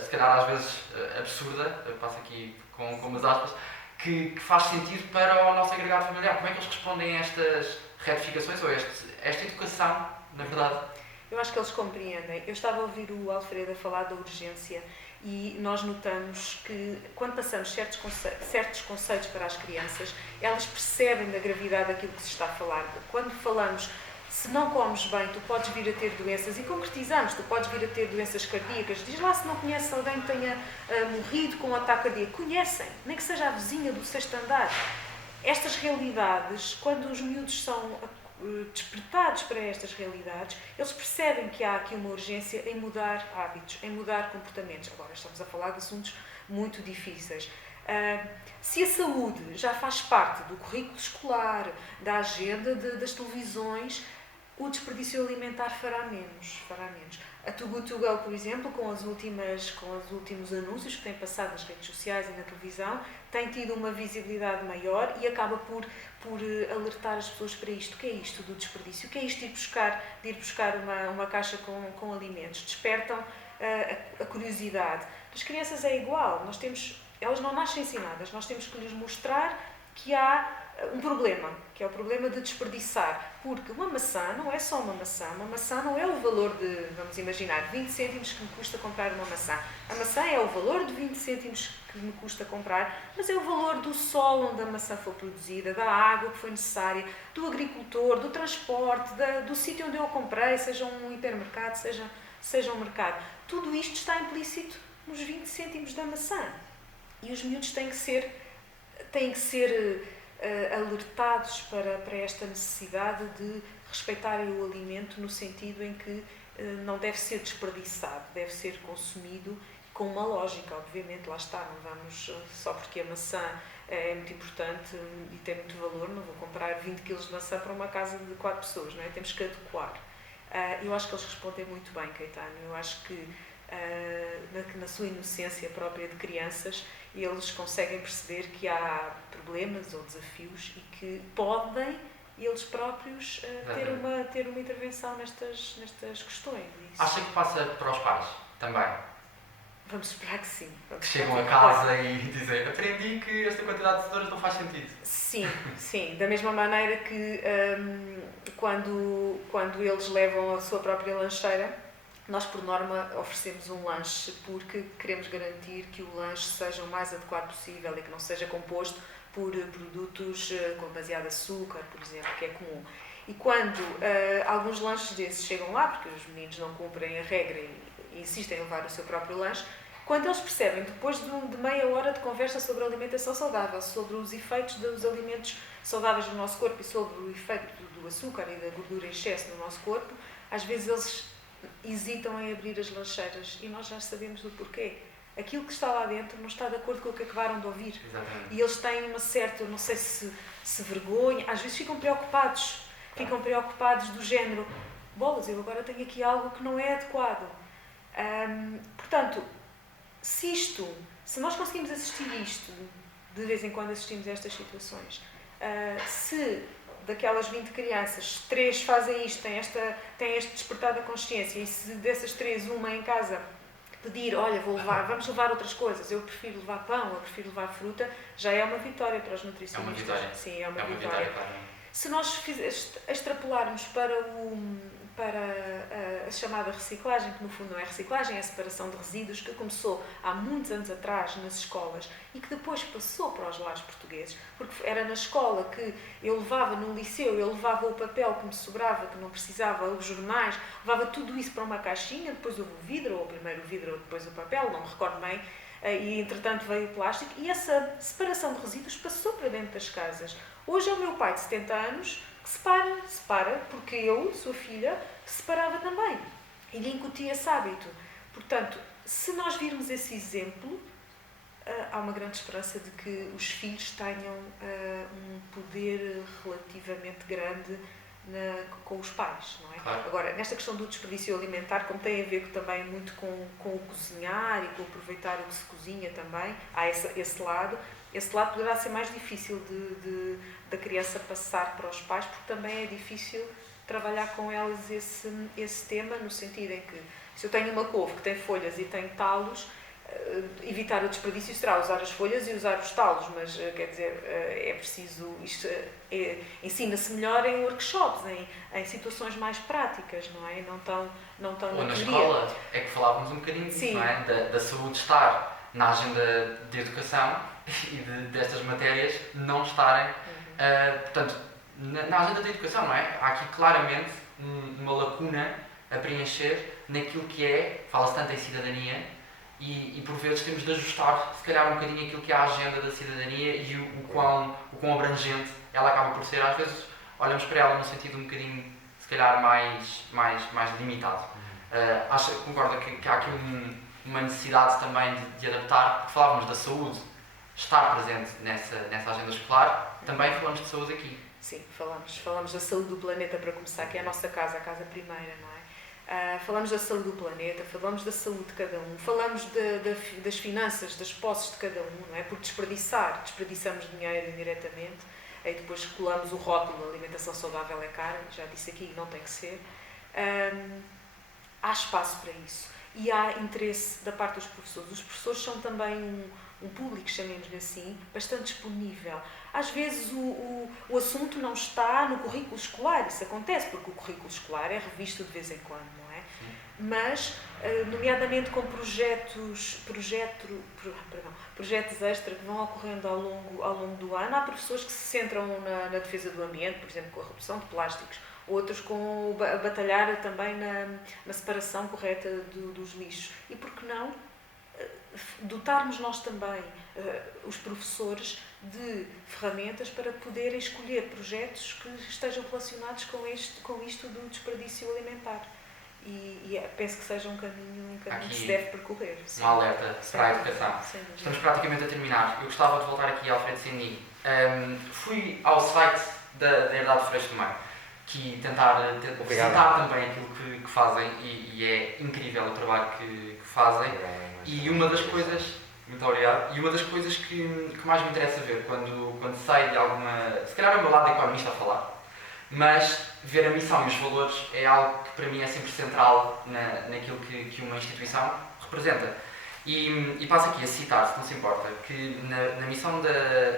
se calhar às vezes absurda, passo aqui com umas aspas, que faz sentido para o nosso agregado familiar. Como é que eles respondem a estas retificações ou esta educação, na verdade? Eu acho que eles compreendem. Eu estava a ouvir o Alfredo a falar da urgência e nós notamos que quando passamos certos conceitos para as crianças, elas percebem da gravidade daquilo que se está a falar. Quando falamos, se não comes bem, tu podes vir a ter doenças, e concretizamos, tu podes vir a ter doenças cardíacas. Diz lá se não conheces alguém que tenha morrido com um ataque cardíaco. Conhecem, nem que seja a vizinha do 6º andar. Estas realidades, quando os miúdos são despertados para estas realidades, eles percebem que há aqui uma urgência em mudar hábitos, em mudar comportamentos. Agora estamos a falar de assuntos muito difíceis. Se a saúde já faz parte do currículo escolar, da agenda das televisões, o desperdício alimentar fará menos. A Too Good To Go, por exemplo, com os últimos anúncios que têm passado nas redes sociais e na televisão, tem tido uma visibilidade maior e acaba por alertar as pessoas para isto. O que é isto do desperdício? O que é isto de ir buscar uma caixa com alimentos? Despertam a curiosidade. As crianças é igual. Elas não nascem ensinadas. Nós temos que lhes mostrar que há um problema, que é o problema de desperdiçar, porque uma maçã não é só uma maçã não é o valor de, vamos imaginar, 20 cêntimos que me custa comprar uma maçã. A maçã é o valor de 20 cêntimos que me custa comprar, mas é o valor do solo onde a maçã foi produzida, da água que foi necessária, do agricultor, do transporte, do sítio onde eu a comprei, seja um hipermercado, seja um mercado. Tudo isto está implícito nos 20 cêntimos da maçã. E os miúdos têm que ser alertados para esta necessidade de respeitarem o alimento no sentido em que não deve ser desperdiçado, deve ser consumido com uma lógica, obviamente, lá está, não vamos, só porque a maçã é muito importante e tem muito valor, não vou comprar 20 kg de maçã para uma casa de 4 pessoas, não é? Temos que adequar. Eu acho que eles respondem muito bem, Caetano, eu acho que na sua inocência própria de crianças, eles conseguem perceber que há problemas ou desafios e que podem eles próprios ter uma intervenção nestas questões. Isso. Acha que passa para os pais também? Vamos esperar que sim. Que chegam a casa e dizem, aprendi que esta quantidade de cenouras não faz sentido. Sim. Da mesma maneira que quando eles levam a sua própria lancheira, nós, por norma, oferecemos um lanche porque queremos garantir que o lanche seja o mais adequado possível e que não seja composto por produtos com demasiado açúcar, por exemplo, que é comum. E quando alguns lanches desses chegam lá, porque os meninos não cumprem a regra e insistem em levar o seu próprio lanche, quando eles percebem, depois de meia hora de conversa sobre a alimentação saudável, sobre os efeitos dos alimentos saudáveis no nosso corpo e sobre o efeito do açúcar e da gordura em excesso no nosso corpo, às vezes eles hesitam em abrir as lancheiras e nós já sabemos do porquê. Aquilo que está lá dentro não está de acordo com o que acabaram de ouvir. Exatamente. E eles têm uma certa, não sei se vergonha, às vezes ficam preocupados do género, bolas, eu agora tenho aqui algo que não é adequado. Portanto, se nós conseguimos assistir isto, de vez em quando assistimos a estas situações, se daquelas 20 crianças, 3 fazem isto, têm este despertar da consciência, e se dessas 3, uma em casa pedir, olha, vamos levar outras coisas, eu prefiro levar pão, eu prefiro levar fruta, já é uma vitória para os nutricionistas. É uma vitória. Sim, é uma vitória. Claro. Se nós extrapolarmos para a chamada reciclagem, que no fundo não é reciclagem, é a separação de resíduos, que começou há muitos anos atrás nas escolas e que depois passou para os lares portugueses, porque era na escola que eu levava, no liceu, eu levava o papel que me sobrava, que não precisava, os jornais, levava tudo isso para uma caixinha, depois houve o vidro, ou primeiro o vidro ou depois o papel, não me recordo bem, e entretanto veio o plástico, e essa separação de resíduos passou para dentro das casas. Hoje é o meu pai de 70 anos que separa, porque eu, sua filha, separava também. E lhe incutia esse hábito. Portanto, se nós virmos esse exemplo, há uma grande esperança de que os filhos tenham um poder relativamente grande com os pais, não é? Claro. Agora, nesta questão do desperdício alimentar, como tem a ver também muito com o cozinhar e com aproveitar o que se cozinha também, há esse lado. Esse lado poderá ser mais difícil da criança passar para os pais, porque também é difícil trabalhar com elas esse tema, no sentido em que, se eu tenho uma couve que tem folhas e tem talos, evitar o desperdício será usar as folhas e usar os talos, mas quer dizer, é preciso, isto ensina-se melhor em workshops, em situações mais práticas, não é? Não tão Ou na na teoria. escola, é que falávamos um bocadinho disso, não é? Da saúde estar na agenda de educação e destas matérias não estarem, portanto, na agenda de educação, não é? Há aqui claramente uma lacuna a preencher naquilo que é, fala-se tanto em cidadania, e por vezes temos de ajustar, se calhar, um bocadinho aquilo que é a agenda da cidadania e o quão abrangente ela acaba por ser. Às vezes olhamos para ela num sentido um bocadinho, se calhar, mais limitado. Concorda que há aqui uma necessidade também de adaptar, porque falávamos da saúde estar presente nessa agenda escolar, também falamos de saúde aqui. Sim, falamos da saúde do planeta, para começar, que é a nossa casa, a casa primeira, não é? Falamos da saúde do planeta, falamos da saúde de cada um, falamos das finanças, das posses de cada um, não é? Porque desperdiçamos dinheiro indiretamente, aí depois colamos o rótulo, a alimentação saudável é cara, já disse aqui, não tem que ser. Há espaço para isso e há interesse da parte dos professores. Os professores são também um público, chamemos-lhe assim, bastante disponível. Às vezes o assunto não está no currículo escolar, isso acontece, porque o currículo escolar é revisto de vez em quando, não é? Mas, nomeadamente com projetos extra que vão ocorrendo ao longo do ano, há professores que se centram na defesa do ambiente, por exemplo, com a redução de plásticos, outros com a batalhar também na separação correta dos lixos. E por que não dotarmos nós também os professores de ferramentas para poderem escolher projetos que estejam relacionados com isto do desperdício alimentar. E penso que seja um caminho que se deve percorrer. Um alerta para a educação. Estamos praticamente a terminar. Eu gostava de voltar aqui ao Alfredo Sendin. Fui ao site da Herdade Freixo do Meio, que tentar visitar também aquilo que fazem, e é incrível o trabalho que fazem. E uma das coisas, muito obrigado, e uma das coisas que mais me interessa ver quando saio de alguma, se calhar é o meu lado economista a falar, mas ver a missão e os valores é algo que para mim é sempre central naquilo que uma instituição representa. E passo aqui a citar, se não se importa, que na missão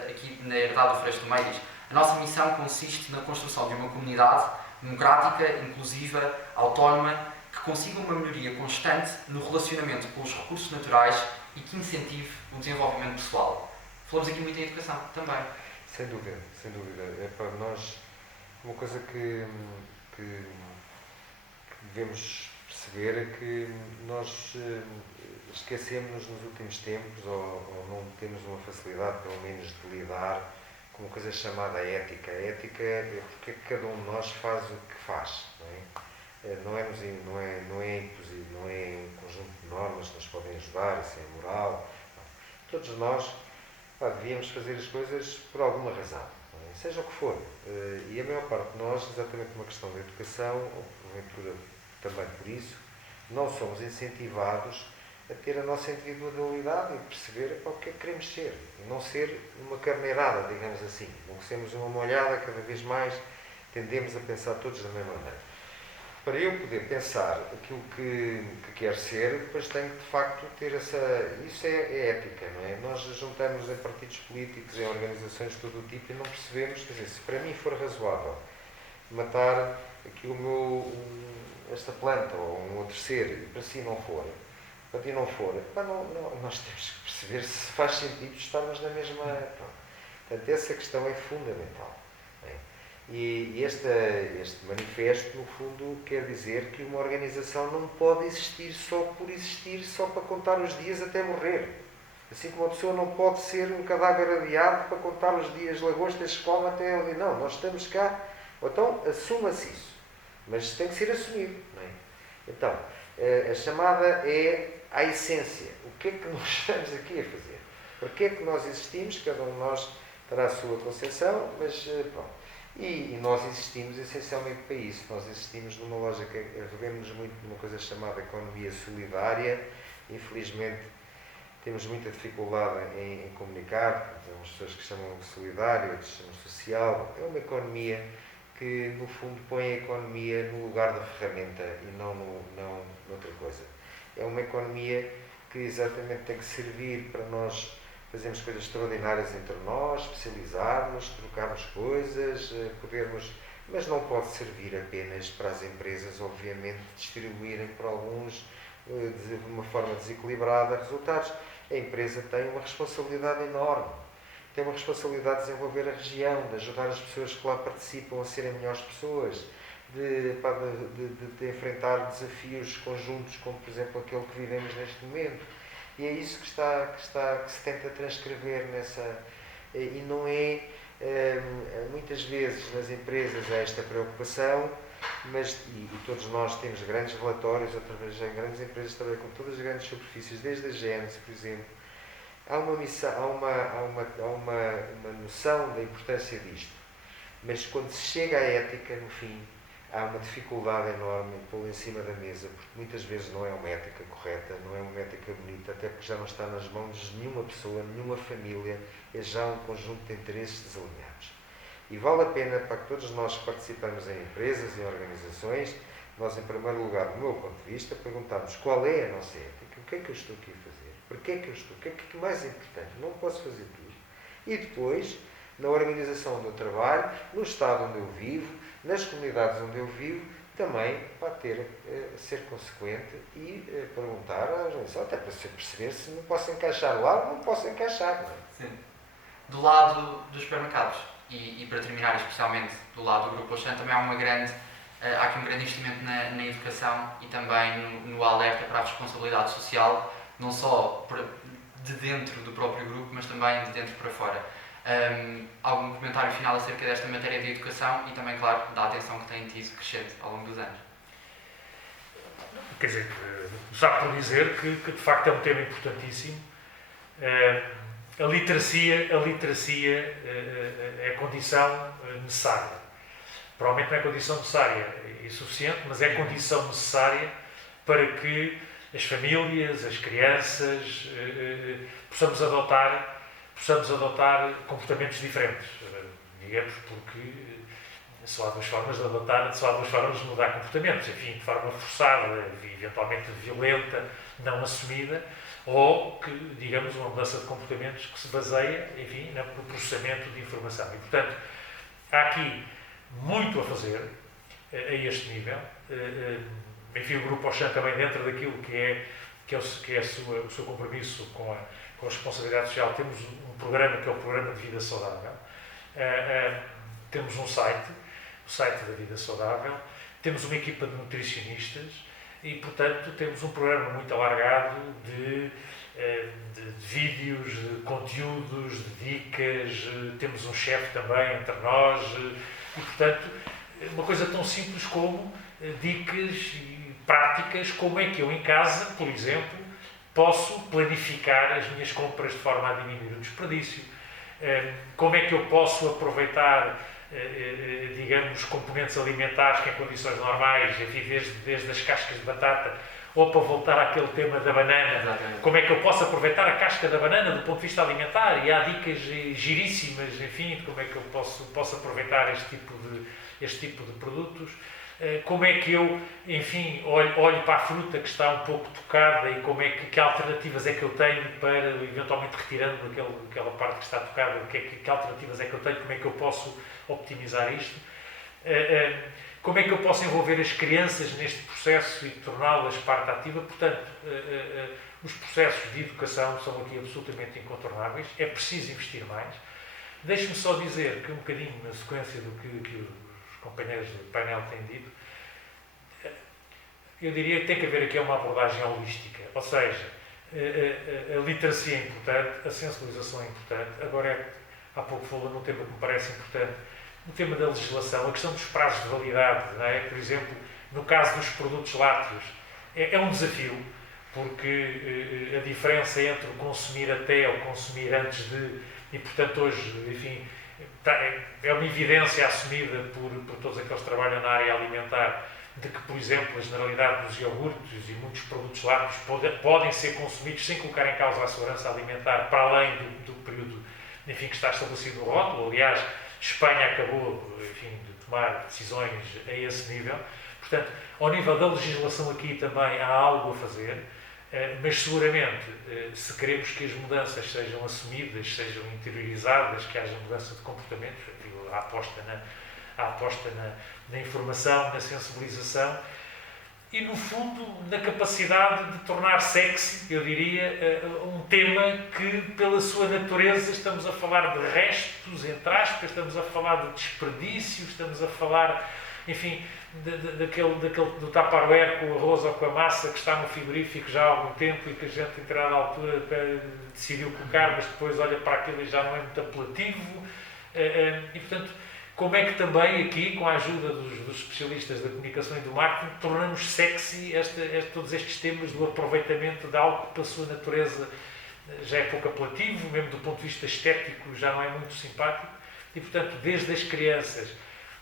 aqui na Herdade do Freixo do Meio diz: a nossa missão consiste na construção de uma comunidade democrática, inclusiva, autónoma, que consiga uma melhoria constante no relacionamento com os recursos naturais e que incentive o desenvolvimento pessoal. Falamos aqui muito em educação também. Sem dúvida, sem dúvida. É para nós uma coisa que devemos perceber é que nós esquecemos nos últimos tempos, ou não temos uma facilidade, pelo menos, de lidar com uma coisa chamada ética. A ética é porque cada um de nós faz o que faz, não é? Não é impossível, não é um conjunto de normas que nos podem ajudar, isso é moral. Todos nós devíamos fazer as coisas por alguma razão, não é? Seja o que for. E a maior parte de nós, exatamente uma questão de educação, ou porventura também por isso, não somos incentivados a ter a nossa individualidade e perceber o que é que queremos ser. E não ser uma carneirada, digamos assim. Não sermos uma molhada, cada vez mais tendemos a pensar todos da mesma maneira. Para eu poder pensar aquilo que quero ser, depois tenho que, de facto, ter essa... Isso é ética, não é? Nós juntamos em partidos políticos, em organizações de todo o tipo, e não percebemos, quer dizer, se para mim for razoável matar aqui esta planta ou um outro ser, e para si não for, para ti não for, nós temos que perceber se faz sentido estarmos na mesma... Portanto, essa questão é fundamental. E este manifesto, no fundo, quer dizer que uma organização não pode existir só por existir, só para contar os dias até morrer. Assim como uma pessoa não pode ser um cadáver adiado para contar os dias lagostas que come até ali. Não, nós estamos cá. Ou então, assuma-se isso. Mas tem que ser assumido. Não é? Então, a chamada é a essência. O que é que nós estamos aqui a fazer? Para que é que nós existimos? Cada um de nós terá a sua concepção, mas pronto. E nós existimos essencialmente para isso. Nós existimos numa lógica, revemos-nos muito numa coisa chamada economia solidária. Infelizmente, temos muita dificuldade em comunicar. Temos pessoas que chamam de solidário, outros chamam de social. É uma economia que, no fundo, põe a economia no lugar da ferramenta e não noutra coisa. É uma economia que exatamente tem que servir para nós fazermos coisas extraordinárias entre nós, especializarmos, trocarmos coisas, podermos... Mas não pode servir apenas para as empresas, obviamente, distribuírem para alguns de uma forma desequilibrada resultados. A empresa tem uma responsabilidade enorme. Tem uma responsabilidade de desenvolver a região, de ajudar as pessoas que lá participam a serem melhores pessoas, de enfrentar desafios conjuntos, como, por exemplo, aquele que vivemos neste momento. E é isso que se tenta transcrever nessa... E não é... muitas vezes nas empresas há esta preocupação, mas, e todos nós temos grandes relatórios, outras vezes em grandes empresas trabalham com todas as grandes superfícies, desde a Gênese, por exemplo. Há uma noção da importância disto, mas quando se chega à ética, no fim, há uma dificuldade enorme em pô-la em cima da mesa, porque muitas vezes não é uma ética correta, não é uma ética bonita, até porque já não está nas mãos de nenhuma pessoa, nenhuma família, é já um conjunto de interesses desalinhados. E vale a pena para que todos nós que participamos em empresas e em organizações, nós, em primeiro lugar, do meu ponto de vista, perguntarmos qual é a nossa ética, o que é que eu estou aqui a fazer. Para que é que eu estou? O que é que é mais importante? Não posso fazer tudo. E depois, na organização do trabalho, no estado onde eu vivo, nas comunidades onde eu vivo, também para ser consequente e perguntar à organização, até para perceber se me posso encaixar lá ou não posso encaixar. Não é? Sim. Do lado dos supermercados, e para terminar, especialmente do lado do Grupo Auchan, também há aqui um grande investimento na educação e também no alerta para a responsabilidade social, não só de dentro do próprio grupo, mas também de dentro para fora. Algum comentário final acerca desta matéria de educação e também, claro, da atenção que tem tido crescente ao longo dos anos? Quer dizer, já por dizer que de facto é um tema importantíssimo. A literacia é condição necessária. Provavelmente não é condição necessária e suficiente, mas é condição necessária para que as famílias, as crianças, possamos adotar comportamentos diferentes. Digamos, porque só há duas formas de adotar, só há duas formas de mudar comportamentos. Enfim, de forma forçada, eventualmente violenta, não assumida, ou, digamos, uma mudança de comportamentos que se baseia, enfim, no processamento de informação. E, portanto, há aqui muito a fazer a este nível. Enfim, o Grupo Auchan também, dentro daquilo que é o seu compromisso com a responsabilidade social, temos um programa que é o Programa de Vida Saudável. Temos um site, o site da Vida Saudável, temos uma equipa de nutricionistas e, portanto, temos um programa muito alargado de vídeos, de conteúdos, de dicas, temos um chefe também entre nós e, portanto, uma coisa tão simples como dicas e práticas, como é que eu em casa, por exemplo, posso planificar as minhas compras de forma a diminuir o desperdício, como é que eu posso aproveitar, digamos, componentes alimentares que em condições normais, enfim, desde as cascas de batata, ou para voltar àquele tema da banana, exatamente, como é que eu posso aproveitar a casca da banana do ponto de vista alimentar, e há dicas giríssimas, enfim, de como é que eu posso aproveitar este tipo de produtos. Como é que eu, enfim, olho para a fruta que está um pouco tocada e como é que alternativas é que eu tenho para, eventualmente retirando aquela parte que está tocada, que alternativas é que eu tenho, como é que eu posso optimizar isto, como é que eu posso envolver as crianças neste processo e torná-las parte ativa. Portanto, os processos de educação são aqui absolutamente incontornáveis, é preciso investir mais. Deixe-me só dizer que, um bocadinho na sequência do que os companheiros do painel têm dito, eu diria que tem que haver aqui uma abordagem holística, ou seja, a literacia é importante, a sensibilização é importante. Agora, há pouco falou num tema que me parece importante, no tema da legislação, a questão dos prazos de validade, não é? Por exemplo, no caso dos produtos lácteos, é um desafio, porque a diferença entre o consumir até ou consumir antes de, e portanto hoje, enfim, é uma evidência assumida por todos aqueles que trabalham na área alimentar, de que, por exemplo, a generalidade dos iogurtes e muitos produtos lácteos podem ser consumidos sem colocar em causa a segurança alimentar, para além do período, enfim, que está estabelecido no rótulo. Aliás, Espanha acabou, enfim, de tomar decisões a esse nível. Portanto, ao nível da legislação aqui também há algo a fazer, mas seguramente, se queremos que as mudanças sejam assumidas, sejam interiorizadas, que haja mudança de comportamentos, a aposta na informação, na sensibilização e, no fundo, na capacidade de tornar sexy, eu diria, um tema que, pela sua natureza, estamos a falar de restos, entre aspas, estamos a falar de desperdício, estamos a falar, enfim, do tupperware com o arroz ou com a massa que está no frigorífico já há algum tempo e que a gente, em determinada altura, decidiu colocar, mas depois olha para aquilo e já não é muito apelativo. E, portanto, como é que também aqui, com a ajuda dos especialistas da comunicação e do marketing, tornamos sexy todos estes temas do aproveitamento de algo que, pela sua natureza, já é pouco apelativo, mesmo do ponto de vista estético já não é muito simpático, e, portanto, desde as crianças,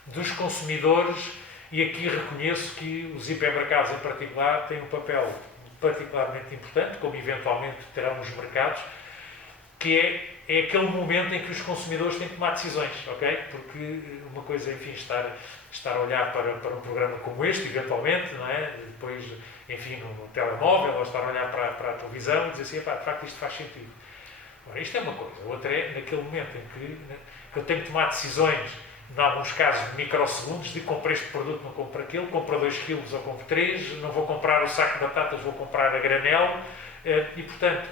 dos consumidores, e aqui reconheço que os hipermercados em particular têm um papel particularmente importante, como eventualmente terão os mercados, que é aquele momento em que os consumidores têm que tomar decisões, ok? Porque uma coisa, enfim, estar a olhar para um programa como este, eventualmente, não é? Depois, enfim, no telemóvel, ou estar a olhar para a televisão e dizer assim, de facto isto faz sentido. Ora, isto é uma coisa. Outra é naquele momento em que eu tenho que tomar decisões, em alguns casos de microsegundos, de comprar este produto, não compro aquele, compro 2 quilos ou compro 3, não vou comprar o saco de batatas, vou comprar a granel, e, portanto,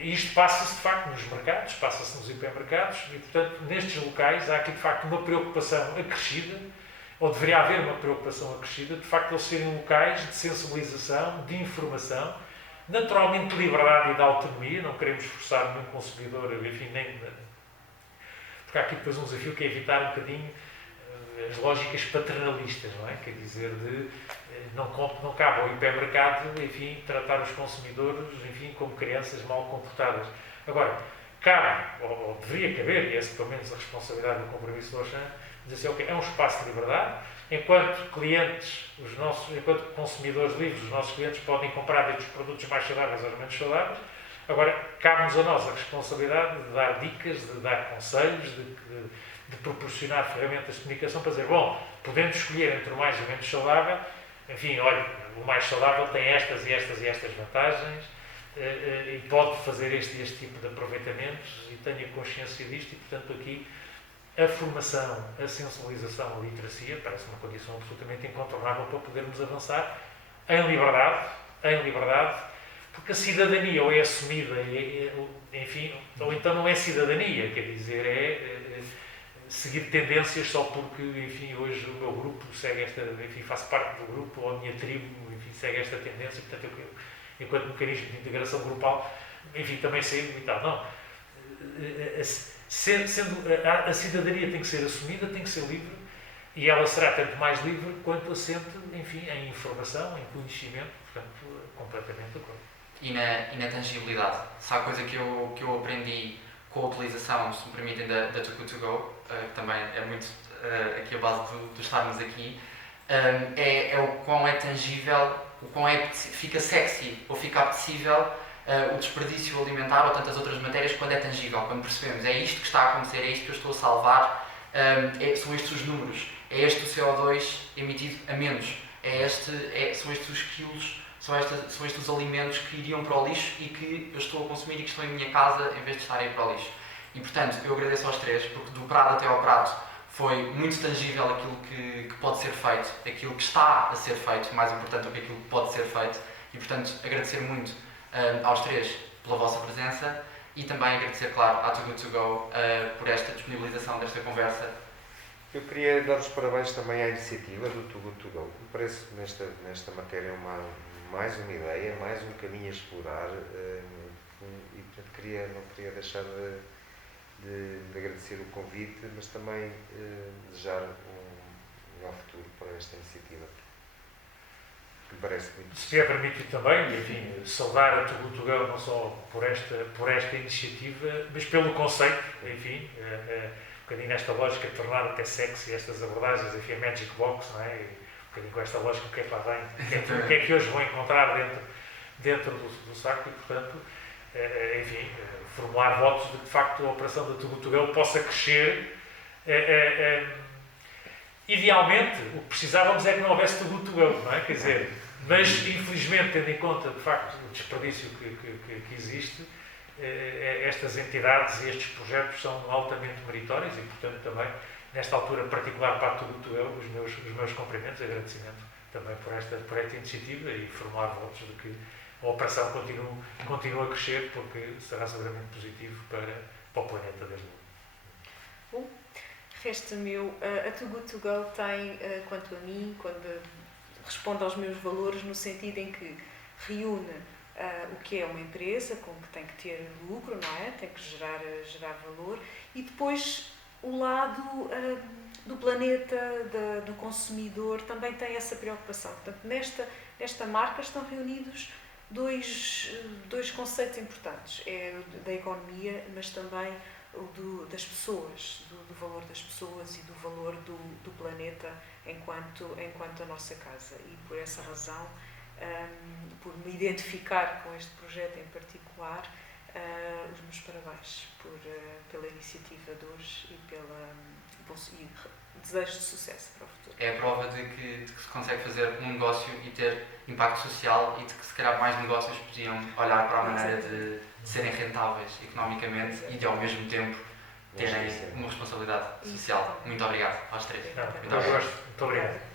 isto passa-se, de facto, nos mercados, passa-se nos hipermercados, e, portanto, nestes locais há aqui, de facto, uma preocupação acrescida, ou deveria haver uma preocupação acrescida, de facto, eles serem locais de sensibilização, de informação, naturalmente de liberdade e de autonomia, não queremos forçar nenhum consumidor, enfim, nem... Porque há aqui depois um desafio que é evitar um bocadinho as lógicas paternalistas, não é? Quer dizer, não cabe ao hipermercado, enfim, tratar os consumidores, enfim, como crianças mal comportadas. Agora, cabe, ou deveria caber, e essa pelo menos a responsabilidade do compromisso do Auchan, dizer assim, ok, é um espaço de liberdade, enquanto clientes, enquanto consumidores livres, os nossos clientes podem comprar estes produtos mais saudáveis ou menos saudáveis. Agora, cabe-nos a nós a responsabilidade de dar dicas, de dar conselhos, de proporcionar ferramentas de comunicação para dizer, bom, podemos escolher entre o mais e o menos saudável, enfim, olha, o mais saudável tem estas e estas e estas vantagens, e pode fazer este tipo de aproveitamentos, e tenha consciência disto, e, portanto, aqui a formação, a sensibilização, a literacia, parece uma condição absolutamente incontornável para podermos avançar em liberdade, porque a cidadania ou é assumida, enfim, ou então não é cidadania, quer dizer, é seguir tendências só porque, enfim, hoje o meu grupo segue esta, enfim, faço parte do grupo, ou a minha tribo, enfim, segue esta tendência, portanto, eu, enquanto mecanismo de integração grupal, enfim, também sei limitar. Não. A cidadania tem que ser assumida, tem que ser livre, e ela será tanto mais livre quanto assente, enfim, em informação, em conhecimento, portanto, completamente de acordo. E na tangibilidade. Se há coisa que eu aprendi com a utilização, se me permitem, da Too Good To Go, que também é muito aqui a base de estarmos aqui, é o quão é tangível, o quão fica sexy ou fica apetecível o desperdício alimentar ou tantas outras matérias quando é tangível, quando percebemos é isto que está a acontecer, é isto que eu estou a salvar, são estes os números, é este o CO2 emitido a menos, são estes os quilos, são estes os alimentos que iriam para o lixo e que eu estou a consumir e que estão em minha casa em vez de estarem para o lixo. E, portanto, eu agradeço aos três, porque do prato até ao prato foi muito tangível aquilo que pode ser feito, aquilo que está a ser feito, mais importante do que aquilo que pode ser feito. E, portanto, agradecer muito aos três pela vossa presença e também agradecer, claro, à Too Good To Go por esta disponibilização desta conversa. Eu queria dar os parabéns também à iniciativa do Too Good To Go. Me parece que nesta matéria mais uma ideia, mais um caminho a explorar, e portanto não queria deixar de agradecer o convite, mas também desejar um melhor futuro para esta iniciativa, que me parece muito... Se é permitido também, enfim, saudar a Too Good To Go não só por esta iniciativa, mas pelo conceito, enfim, um bocadinho nesta lógica de tornar até sexy estas abordagens, enfim, a Magic Box, não é? Um bocadinho com esta lógica, o que é que lá vem, o que é que hoje vão encontrar dentro do saco e, portanto, enfim, formular votos de facto a operação da Too Good To Go possa crescer. Idealmente, o que precisávamos é que não houvesse Too Good To Go, não é? Quer dizer, mas infelizmente, tendo em conta de facto o desperdício que existe, estas entidades e estes projetos são altamente meritórios e, portanto, também, nesta altura particular para a Too Good To Go, os meus cumprimentos e agradecimento também por esta iniciativa e formular votos de que a operação continua a crescer, porque será seguramente positivo para o planeta desde logo. Bom, resta-me a Too Good To Go tem, quanto a mim, quando responde aos meus valores, no sentido em que reúne o que é uma empresa, com que tem que ter lucro, não é? Tem que gerar valor, e depois o lado do planeta, do consumidor, também tem essa preocupação. Portanto, nesta marca estão reunidos dois conceitos importantes, é da economia, mas também das pessoas, do valor das pessoas e do valor do planeta enquanto a nossa casa. E por essa razão, por me identificar com este projeto em particular, os meus parabéns. demais pela iniciativa de hoje e desejo de sucesso para o futuro. É a prova de que se consegue fazer um negócio e ter impacto social e de que se calhar mais negócios podiam olhar para a maneira de serem rentáveis economicamente e de ao mesmo tempo terem uma responsabilidade social. Muito obrigado aos três. Muito obrigado.